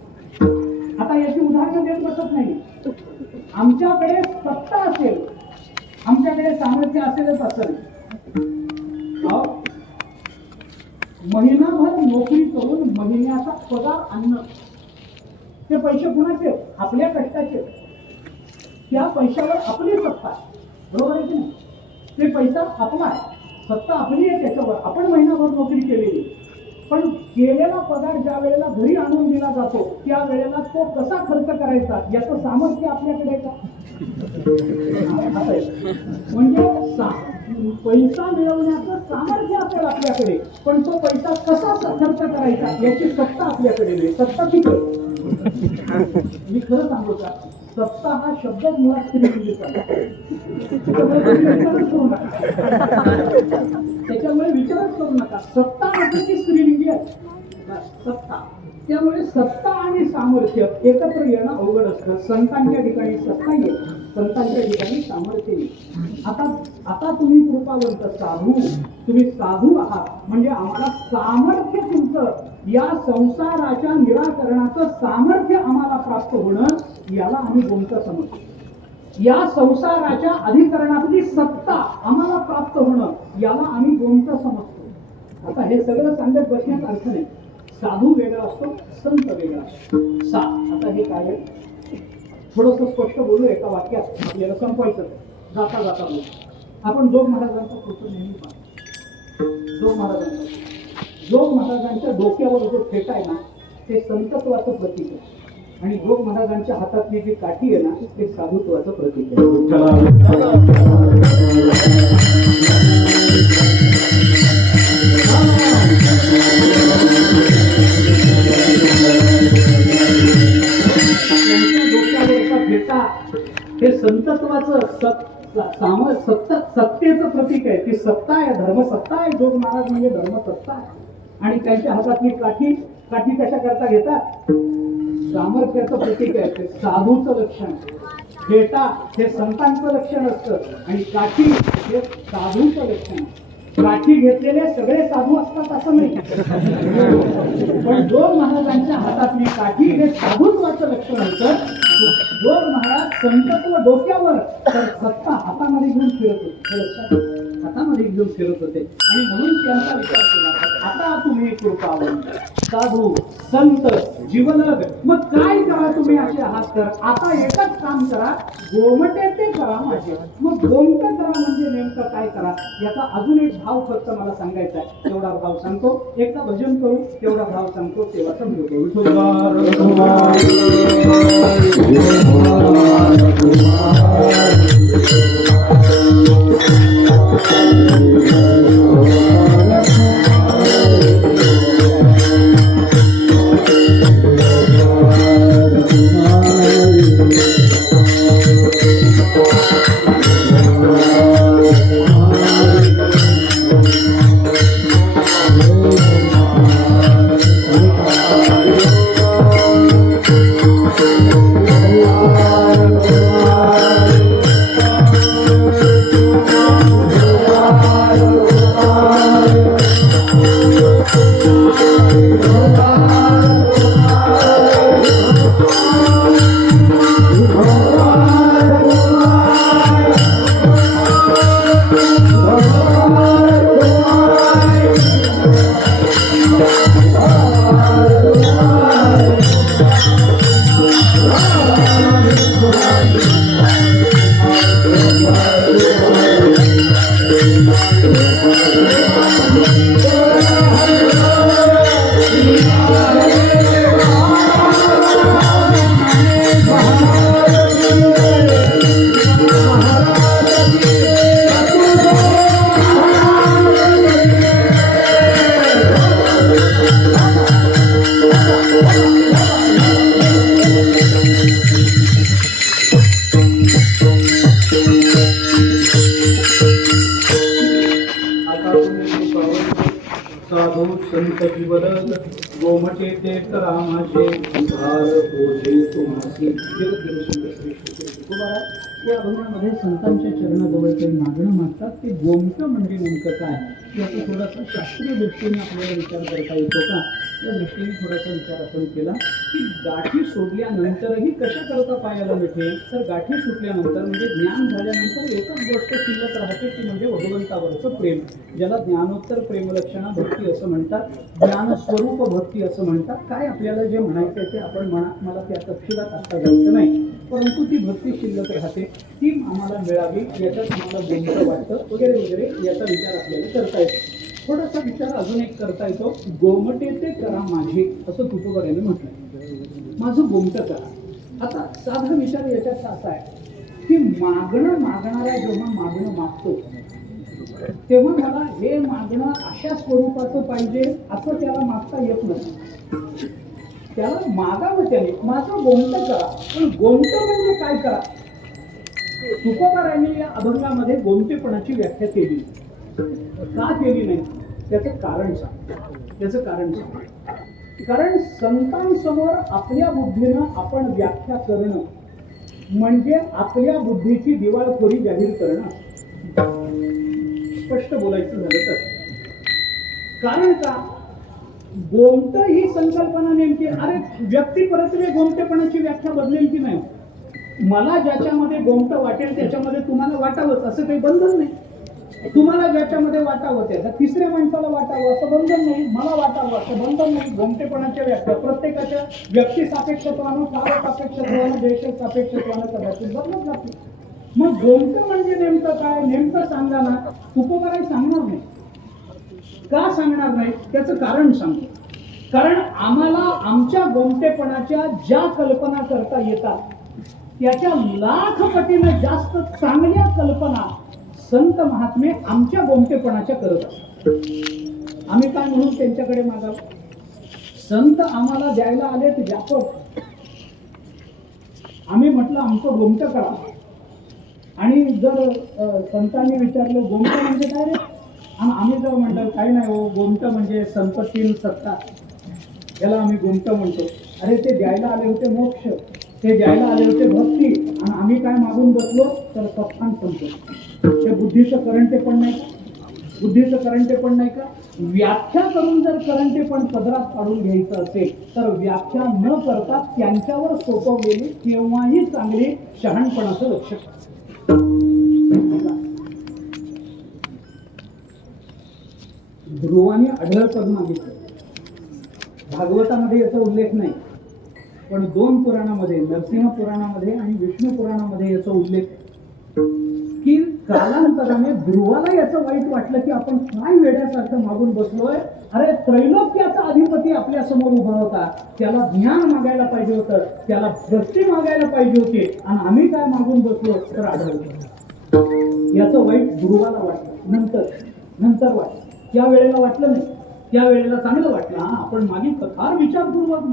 आता याची उदाहरणं देत बसत नाही. आमच्याकडे सत्ता असेल, आमच्याकडे सामर्थ्य असेलच असेल. महिनाभर नोकरी करून महिन्याचा पगार आणणं, ते पैसे कुणाचे? आपल्या कष्टाचे. त्या पैशावर आपली सत्ता आहे, बरोबर आहे की नाही? ते पैसा आपला आहे, सत्ता आपली आहे त्याच्यावर. आपण महिनाभर नोकरी केलेली, पण केलेला पगार ज्या वेळेला घरी आणून दिला जातो त्या वेळेला तो कसा खर्च करायचा याचं सामर्थ्य आपल्याकडे का? म्हणजे पैसा मिळवण्याचं सामर्थ्य असेल आपल्याकडे, पण तो पैसा कसा खर्च करायचा याची सत्ता आपल्याकडे नाही. सत्ता तिकडे. मी खरं सांगू का, सत्ता हा शब्दच मुळात स्त्रीलिंगीचा त्याच्यामुळे विचारच करू नका. सत्ता म्हणजे ती स्त्रीलिंगी आहे, सत्ता. त्यामुळे सत्ता आणि सामर्थ्य एकत्र येणं अवघड असतं. संतांच्या ठिकाणी सत्ता येईल, संतांच्या ठिकाणी सामर्थ्य येईल. आता तुम्ही कृपावंत साधू, तुम्ही साधू आहात म्हणजे आम्हाला सामर्थ्य तुमचं या संसाराच्या निराकरणाचं सामर्थ्य आम्हाला प्राप्त होणं याला आम्ही गोमतं समजतो. या संसाराच्या अधिकरणातली सत्ता आम्हाला प्राप्त होणं याला आम्ही गोमतं समजतो. आता हे सगळं सांगत बसण्यात अर्थ नाही. साधू वेगळा असतो, संत वेगळा असतो. आता हे काय आहे थोडस स्पष्ट बोलू एका वाक्यात, आपल्याला संपवायचं. जाता जाता बोलू आपण जोग महाराजांचा फोटो नेहमी पाहतो. जोग महाराजांच्या डोक्यावर जो फेटा आहे ना ते संतत्वाचं प्रतीक आहे आणि जोग महाराजांच्या हातातली जी काठी आहे ना ते साधुत्वाचं प्रतीक आहे. हे संतत्वाचं सत्तेचं प्रतीक आहे. ती सत्ता आहे, धर्मसत्ता आहे. जोग महाराज म्हणजे धर्मसत्ता आहे. आणि त्यांच्या हातातली काठी कशा करता घेतात? सामर्थ्याचं प्रतीक आहे. ते साधूचं लक्षण. फेटा हे संतांचं लक्षण असतं आणि काठी हे साधूचं लक्षण. काठी घेतलेले सगळे साधू असतात असं नाही, पण जोग महाराजांच्या हातातली काठी हे साधुत्वाचं लक्षण होतं. जोग महाराज संतत्व डोक्यावर तर सत्ता हातामध्ये घेऊन फिरत होते, हातामध्ये घेऊन फिरत होते. आणि म्हणून त्यांचा विचार केला, आता तुम्ही कृपावंत साधू संत जीवलग मग काय करा तुम्ही असे आहात तर आता एकच काम करा, गोमटे ते करा माझे. मग गोमट करा म्हणजे नेमकं काय करा याचा अजून एक भाव फक्त मला सांगायचा आहे. तेवढा भाव सांगतो. एकदा भजन करू, तेवढा भाव सांगतो, तेव्हा समजतो. संत जीवलग गोमटे ते करा माझे भार ओझे तुम्हासी. जगद्गुरु संत श्रेष्ठ तुकोबाराय या अभंगामध्ये संतांच्या चरणाजवळ ते मागणं मागतात. ते गोमटं म्हणजे नेमकं काय याचा थोडासा शास्त्रीय दृष्टीने आपल्याला विचार करता येतो का या दृष्टीने थोडासा विचार आपण केला की गाठी सोडल्यानंतरही कशा करता पायाला मिळते. तर गाठी सुटल्यानंतर म्हणजे ज्ञान झाल्यानंतर एकच गोष्ट शिल्लक राहते ती म्हणजे भगवंतावरचं प्रेम, ज्याला ज्ञानोत्तर प्रेमलक्षणा भक्ती असं म्हणतात, ज्ञानस्वरूप भक्ती असं म्हणतात. काय आपल्याला जे म्हणायचं आहे ते आपण म्हणा, मला त्या तपशिलात आता जायचं नाही, परंतु ती भक्ती शिल्लक राहते, ती आम्हाला मिळावी याच्यात आम्हाला गोमटं वाटतं वगैरे वगैरे याचा विचार आपल्याला करता येतो. थोडासा विचार अजून एक करता येतो. गोमटे ते करा माझे असं तुकोबाराने म्हटलं, माझं गोमटं करा. आता साधा विचार याच्यात असा आहे की मागणारा जेव्हा मागणं मागतो तेव्हा मला हे मागणं अशा स्वरूपाचं पाहिजे असं त्याला मागता येत नाही. त्याला मागावं त्याने, माझं गोमटं करा. पण गोमटं म्हणजे काय करा. तुकोबाराने या अभंगामध्ये गोमटेपणाची व्याख्या केली. का केली नाही त्याचं कारण सांग. कारण संतांसमोर आपल्या बुद्धीनं आपण व्याख्या करणं म्हणजे आपल्या बुद्धीची दिवाळखोरी जाहीर करणं. स्पष्ट बोलायचं झालं तर कारण का गोमट ही संकल्पना नेमकी, अरे व्यक्ती परत्वे गोमटेपणाची व्याख्या बदलेल की नाही. मला ज्याच्यामध्ये गोमट वाटेल त्याच्यामध्ये तुम्हाला वाटावंच असं काही बंधन नाही. तुम्हाला ज्याच्यामध्ये वाटावं त्या तिसऱ्या माणसाला वाटावं असं बंधन नाही, मला वाटावं असं बंधन नाही. गोमटेपणाच्या व्याख्या प्रत्येकाच्या व्यक्ती सापेक्षत्वानं, काळ सापेक्षत्वानं, देश सापेक्षत्वानं कदाचित बदलत जाते. मग गोमट म्हणजे नेमकं काय, नेमकं सांगा ना. तुकोबाराय सांगणार नाही. का सांगणार नाही त्याचं कारण सांगतो. कारण आम्हाला आमच्या गोमटेपणाच्या ज्या कल्पना करता येतात त्याच्या लाख पटीनं जास्त चांगल्या कल्पना संत महात्मे आमच्या गोमटेपणाच्या करत असतात. आम्ही काय म्हणून त्यांच्याकडे मागावं. संत आम्हाला द्यायला आले ते व्यापक. आम्ही म्हटलं आमचं गोमटं करा. आणि जर संतांनी विचारलं गोमटं म्हणजे काय रे, आणि आम्ही जर म्हटलं काही नाही हो, गोमटं म्हणजे संपत्ती सत्ता, याला आम्ही गोमटं म्हणतो. अरे ते द्यायला आले होते मोक्ष, ते द्यायला आले होते भक्ती, आणि आम्ही काय मागून बसलो तर सत्तान संपतो. ते बुद्धीचं करंटेपण नाही का, बुद्धीचं करंटेपण नाही का. व्याख्या करून जर करंटेपण पदरात काढून घ्यायचं असेल तर व्याख्या न करता त्यांच्यावर सोपवलेली केव्हाही चांगली शहाणपणाचं लक्षण. ध्रुवाने आढळ पद मागितलं. भागवतामध्ये याचा उल्लेख नाही, पण 2 पुराणामध्ये, नरसिंह पुराणामध्ये आणि विष्णू पुराणामध्ये याचा उल्लेख की कालांतराने ध्रुवाला याचं वाईट वाटलं की आपण काय वेड्यासारखं मागून बसलोय. अरे त्रैलोक्याचा अधिपती आपल्या समोर उभा होता, त्याला ज्ञान मागायला पाहिजे होतं, त्याला भक्ती मागायला पाहिजे होती, आणि आम्ही काय मागून बसलो तर आढळलं. याचं वाईट ध्रुवाला वाटलं. नंतर वाटलं. त्या वेळेला वाटलं नाही, त्या वेळेला चांगलं वाटलं. आपण मागितलं फार विचारपूर्वक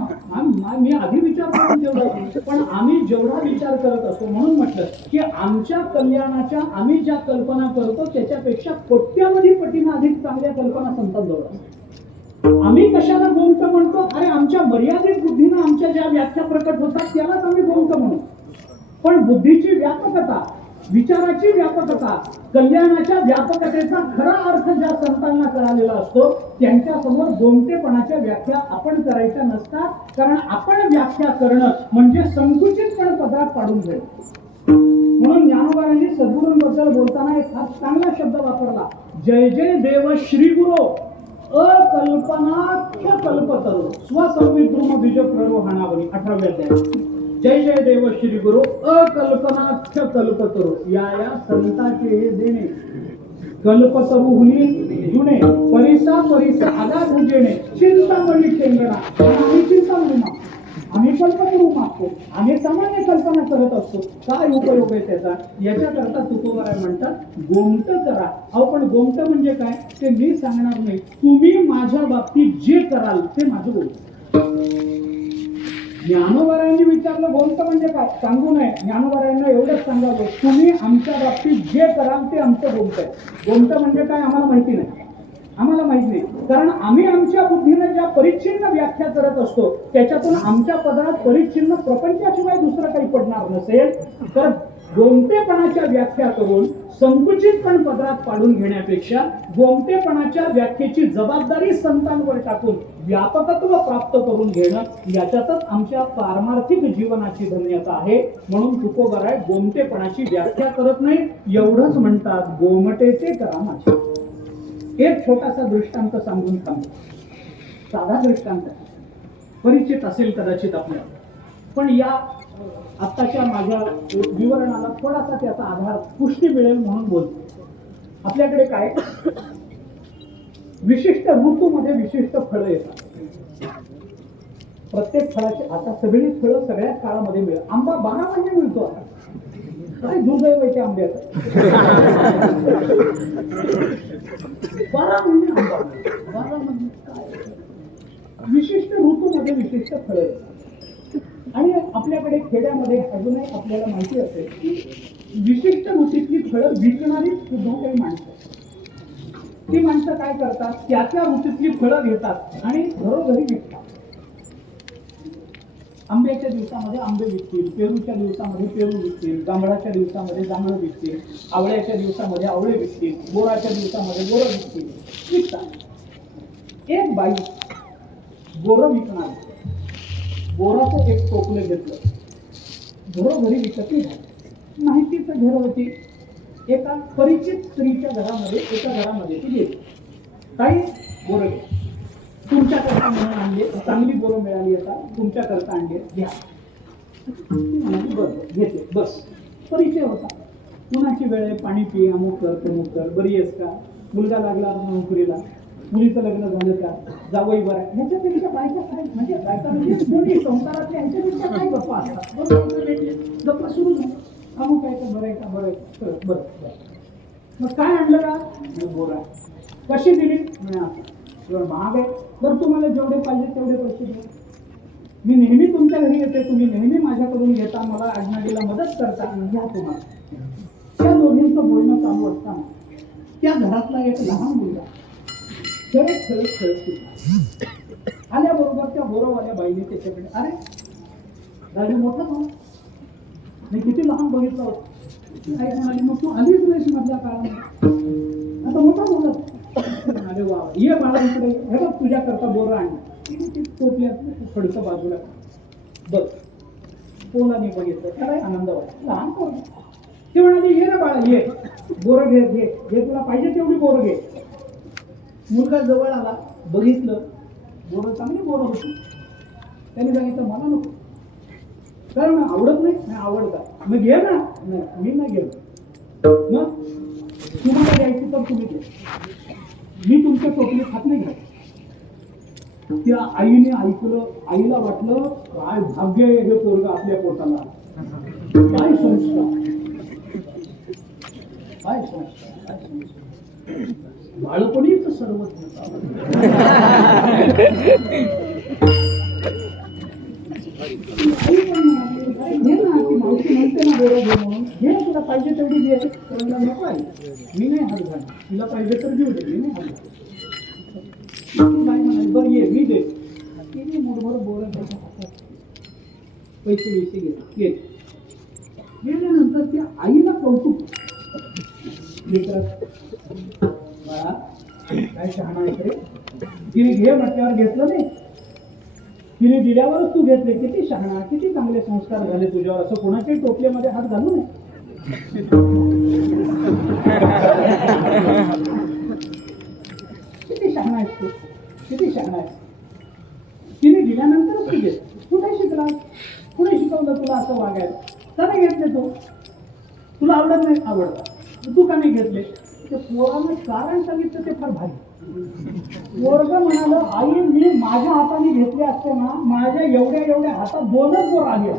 मी आधी विचार करून तेवढा, पण आम्ही जेवढा विचार करत असतो म्हणून म्हटलं की आमच्या कल्याणाच्या आम्ही ज्या कल्पना करतो त्याच्यापेक्षा कोट्यावधी पटीनं अधिक चांगल्या कल्पना संतांजवळ असतात. आम्ही कशाला गोमट म्हणतो. अरे आमच्या मर्यादित बुद्धीनं आमच्या ज्या व्याख्या प्रकट होतात त्यालाच आम्ही गोमट म्हणू. पण बुद्धीची व्यापकता, विचाराची व्यापकता, कल्याणाच्या व्यापकतेचा खरा अर्थ ज्या संतांना कळालेला असतो त्यांच्या समोर गोमटेपणाच्या व्याख्या आपण करायच्या नसतात. कारण आपण व्याख्या करणं म्हणजे संकुचितपणे पदरात पाडून घेणं. म्हणून ज्ञानोबांनी सद्गुरूंबद्दल बोलताना एक फार चांगला शब्द वापरला, जय जय देव श्री गुरु अकल्पनाख्य कल्पतरू स्वसंविद्रुम बीज प्ररोहणावरी. 18व्या अध्यायात जय जय देव श्री गुरु अकल्पनाख्य कल्पतरू. या संताचे हे देणे कल्पतरुहुनी जुने परिसा आगाध जेणे चिंतामणी शेंगणा. आम्ही चिंतामणी मागतो, आम्ही कल्पतरू मागतो, आम्ही सामान्य कल्पना करत असतो. काय उपयोग आहे त्याचा. याच्याकरता तुकोबाराय म्हणतात गोमट करा. अहो पण गोमट म्हणजे काय ते मी सांगणार नाही, तुम्ही माझ्या बाबतीत जे कराल ते माझं गोमट. ज्ञानोबारायांनी विचारलं गोमट म्हणजे काय, सांगू नये. ज्ञानोबारायांना एवढंच सांगावं, तुम्ही आमच्या बाबतीत जे कराल ते आमचं गोमट आहे. गोमट म्हणजे काय आम्हाला माहिती नाही, आम्हाला माहित नाही, कारण आम्ही आमच्या बुद्धीने ज्या परिच्छिन्न व्याख्या करत असतो त्याच्यातून आमच्या पदरात परिच्छिन्न प्रपंचाशिवाय दुसरं काही पडणार नसेल, तर गोमटेपणाच्या व्याख्या करून संकुचितपण पदरात पाडून घेण्यापेक्षा गोमटेपणाच्या व्याख्येची जबाबदारी संतांवर टाकून व्यापकत्व प्राप्त करून घेणं, याच्यातच आमच्या पारमार्थिक जीवनाची धन्यता आहे. म्हणून तुकोबराय गोमटेपणाची व्याख्या करत नाही, एवढंच म्हणतात, गोमटेचे करा माझे. एक छोटासा दृष्टांत सांगून थांबतो. साधा दृष्टांत परिचित असेल कदाचित आपल्याला, पण या आत्ताच्या माझ्या विवरणाला थोडासा त्याचा आधार पुष्टी मिळेल म्हणून बोलतो. आपल्याकडे काय विशिष्ट ऋतूमध्ये विशिष्ट फळं येतात. प्रत्येक फळाची आता सगळी फळं सगळ्याच काळामध्ये मिळेल. आंबा 12 महिने मिळतो. आता काय दुर्दैव आहे त्या आंब्याचं. 12 महिने आंबा, 12 महिने काय विशिष्ट ऋतूमध्ये विशिष्ट फळं येतात. आणि आपल्याकडे खेड्यामध्ये अजूनही आपल्याला माहिती असेल की विशिष्ट ऋतूतली फळं विकणारी सुद्धा काही माणसं. ती माणसं काय करतात, त्या ऋतूतली फळं घेतात आणि घरोघरी विकतात. आंब्याच्या दिवसामध्ये आंबे विकतील, पेरूच्या दिवसामध्ये पेरू विकतील, जांभळाच्या दिवसामध्ये जांभळं विकतील, आवळ्याच्या दिवसामध्ये आवळे विकतील, बोराच्या दिवसामध्ये बोरं विकतील, विकतात. एक बाई बोरं विकणार, बोराचं एक टोपलं घेतलं, घरोघरी विकत माहितीच घर होती. एका परिचित स्त्रीच्या घरामध्ये, एका घरामध्ये ती गेली. काही बोरं घे, तुमच्याकरता म्हणून आणले, चांगली बोरं मिळाली आता, तुमच्याकरता आणले, घ्या. म्हणाली बरं घेते, बस. परिचय होता. कुणाची वेळ आहे, पाणी पी, अमुक कर तमुक कर, बरी आहेस का, मुलगा लागला नोकरीला, मुलीचं लग्न झालं का, जावई बरं आहे. ह्याच्यापेक्षा बायका काय, म्हणजे बायका म्हणजे कोणी संसारातल्या ह्याच्यापेक्षा काय गप्पा असतात. गप्पा सुरू झाली. अमुक आहे का, बरं आहे का, बरं आहे बरं बरं. मग काय आणलं का, बोरा. कशी दिली, म्हणजे महाग आहे. बरं तुम्हाला जेवढे पाहिजे तेवढे पैसे द्या. मी नेहमी तुमच्या घरी येते, तुम्ही नेहमी माझ्याकडून घेता, मला आडनाडीला मदत करता, घ्या तुम्हाला. त्या दोघींचं बोलणं चालू असताना त्या घरातला एक लहान मुलगा खेळत आल्याबरोबर त्या बोरवाल्या बाईने त्याच्याकडे, अरे राजू मोठा भाऊ, मी किती लहान बघितलं होतं. काही म्हणाली, मग तू आलीच नाहीस मधल्या काळामध्ये, आता मोठा बोलत. अरे वा, ये बाळा इकडे, हे बघ तुझ्या करता बोरं आणली. टोपल्यात फडकं बाजूला बघ. पोलाने बघितलं, त्याला आनंद वाटला. लहान पोर. ती म्हणाली, ये रे बाळा, ये बोरं घे, घे घे, तुला पाहिजे तेवढी बोरं घे. मुलगा जवळ आला, बघितलं, बोरं चांगली बोरं होती. त्याने सांगितलं, मला नको, कारण आवडत नाही. आवडतात, मग घे ना. नाही, मी नाही गेलो. मग तुम्हाला द्यायची तर तुम्ही घ्या, मी तुमच्या टोपलीत हात नाही घ्या. त्या आईने ऐकलं, आईला वाटलं काय भाग्य आहे हे पोरग आपल्या पोटाला. काय संस्कार, काय संस्कार, बाळपणीच सर्वज्ञ. मावशी म्हणते ना बरोबर घे म्हणून, घे तुला पाहिजे तेवढी घे. नको आहे, मी नाही हात घाल, तुला पाहिजे तर घेऊ दे, मी नाही हात घाल. काय म्हणाली, बरं ये मी दे. तिने मुठभर बोरं त्याच्या हातात, पैसे बिसे घेतले. गेल्यानंतर त्या आईला कौतुक, बाळा काय शहाणा आहे रे, तिने घे म्हटल्यावर घेतलं नाही, तिने दिल्यावरच तू घेतले. किती शहाणा, किती चांगले संस्कार झाले तुझ्यावर. असं कोणाच्याही टोपल्यामध्ये हात घालू नये. किती शहाणा आहेस तू, किती शहाणा आहेस. तिने दिल्यानंतरच तू घेत. कुठे शिकला, कुठे शिकवलं तुला असं वागायला. का नाही घेतले तू, तुला आवडत नाही, आवडतं, तू का नाही घेतले. ते पोरानं कारण सांगितलं ते फार भारी. पोरग म्हणाल, आई मी माझ्या हाताने घेतले असते ना, माझ्या एवढ्या हातात 2च बोर आले.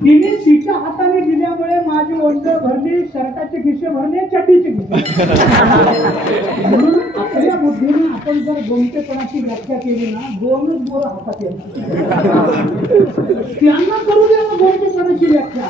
तिने तिच्या हाताने दिल्यामुळे माझी ओंजळ भरली, शर्टाचे खिसे भरले, चड्डीचे खिसे. म्हणून आपल्या बुद्धीने आपण जर गोमटेपणाची व्याख्या केली ना, 2च बोर हातात येतात. त्यांना करू द्या गोमटेपणाची व्याख्या.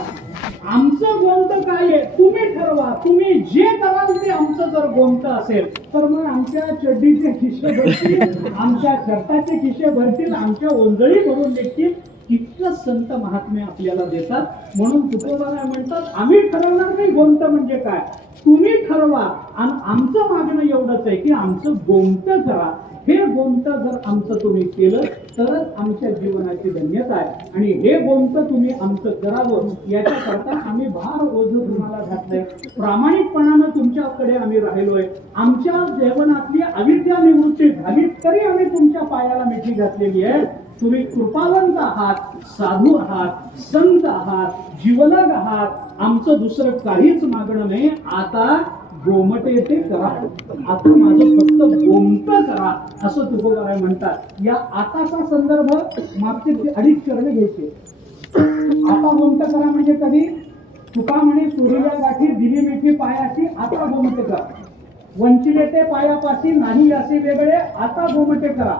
आमचं गोमट काय आहे तुम्ही ठरवा. तुम्ही जे कराल ते आमचं जर गोमतं असेल तर मग आमच्या चड्डीचे खिशे भरतील, आमच्या शर्टाचे खिशे भरतील, आमच्या ओंजळी भरून निघतील. इतकं संत महात्मे आपल्याला देतात. म्हणून तुकोबाराय म्हणतात आम्ही ठरवणार नाही गोमतं म्हणजे काय, तुम्ही ठरवा. आणि आमचं मागणं एवढंच आहे की आमचं गोमतं करा. हे गोमतं जर आमचं तुम्ही केलं तरच आमच्या जीवनाची धन्यता आहे. आणि हे गोमतं तुम्ही आमचं करावं याच्याकरता आम्ही भार ओझं तुम्हाला घातलंय. प्रामाणिकपणानं तुमच्याकडे आम्ही राहिलोय. आमच्या जीवनातली अविद्या निवृत्ती झाली तरी आम्ही तुमच्या पायाला मिठी घातलेली आहे. तुम्ही कृपावंत आहात, साधू आहात, संत आहात, जीवलग आहात. आमचं दुसरं काहीच मागणं नाही. आता गोमटे ते करा, आता माझं फक्त गोमतं करा असं तुकोबाराय म्हणतात. या आताचा संदर्भ मागचे 2.5 चरण घ्यायचे. आता गोमतं करा म्हणजे कधी, तुका म्हणे सुरील्या गाठी दिली मिठी पायाची, आता गोमटे करा. वंचिले ते पायापाशी नाही असे वेगळे, आता गोमटे करा.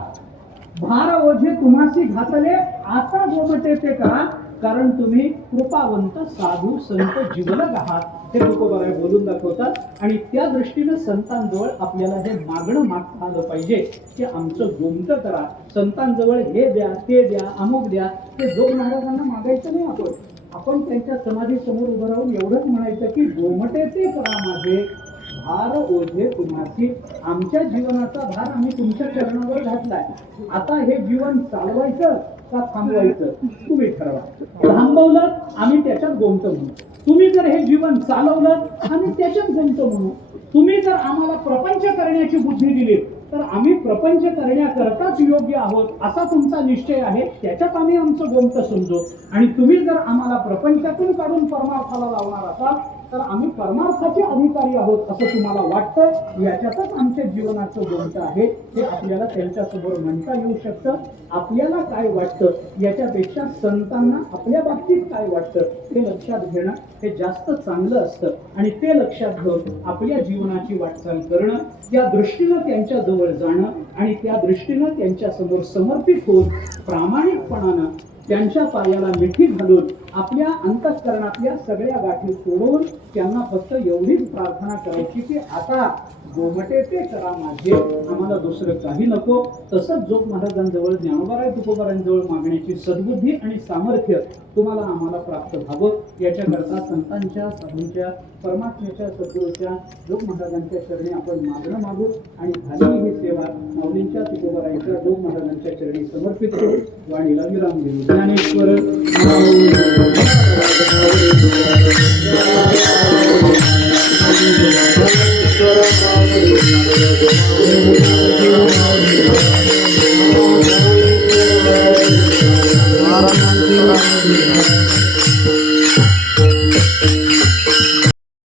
भार ओझे तुम्हासी घातले, आता गोमटे ते करा. कारण तुम्ही कृपावंत साधू संत जीवलग आहात हे तुकोबाराय बोलून दाखवतात. आणि त्या दृष्टीनं संतांजवळ आपल्याला हे मागणं मागता आलं पाहिजे की आमचं गोमतं करा. संतांजवळ हे द्या, ते द्या, अमुक द्या, ते जोग महाराजांना मागायचं नाही. आपण त्यांच्या समाधी समोर उभं राहून एवढंच म्हणायचं की गोमटे ते करा माझे, भार ओझे तुम्हासी. आमच्या जीवनाचा भार आम्ही तुमच्या चरणावर घातलाय. आता हे जीवन चालवायचं का थांबवायचं तुम्ही ठरवा. थांबवलं आम्ही त्याच्यात गोमतं म्हणू, तुम्ही जर हे जीवन चालवलं आम्ही त्याच्यात गोमतं म्हणू. तुम्ही जर आम्हाला प्रपंच करण्याची बुद्धी दिली तर आम्ही प्रपंच करण्याकरताच योग्य आहोत असा तुमचा निश्चय आहे, त्याच्यात आम्ही आमचं गोमतं समजू. आणि तुम्ही जर आम्हाला प्रपंचातून काढून परमार्थाला लावणार असाल तर आम्ही परमार्थाचे अधिकारी आहोत असं तुम्हाला वाटतं, याच्यातच आमच्या जीवनाचं गोमतं आहे. हे आपल्याला त्यांच्या समोर म्हणता येऊ शकतं. आपल्याला काय वाटतं याच्यापेक्षा संतांना आपल्या बाबतीत काय वाटतं हे लक्षात घेणं हे जास्त चांगलं असतं. आणि ते लक्षात घेऊन आपल्या जीवनाची वाटचाल करणं, त्या दृष्टीनं त्यांच्या जवळ जाणं आणि त्या दृष्टीनं त्यांच्या समोर समर्पित होऊन प्रामाणिकपणानं त्यांच्या पायाला मिठी घालून आपल्या अंतःकरणातल्या सगळ्या गाठी सोडून त्यांना फक्त एवढीच प्रार्थना करायची की आता गोमटे ते करा माझे, आम्हाला दुसरं काही नको. तसंच जोग महाराजांजवळ, ज्ञानोबाराय तुकोबारांजवळ मागण्याची सद्बुद्धी आणि सामर्थ्य तुम्हाला आम्हाला प्राप्त व्हावं याच्याकरता संतांच्या, साधूंच्या, परमात्म्याच्या, सद्गुरूच्या, जोग महाराजांच्या चरणी आपण मागणं मागू. आणि झालेली ही सेवा माऊलींच्या, तुकोबारायांच्या, जोग महाराजांच्या चरणी समर्पित करू. वाणीला विराम देऊ. ज्ञानेश्वर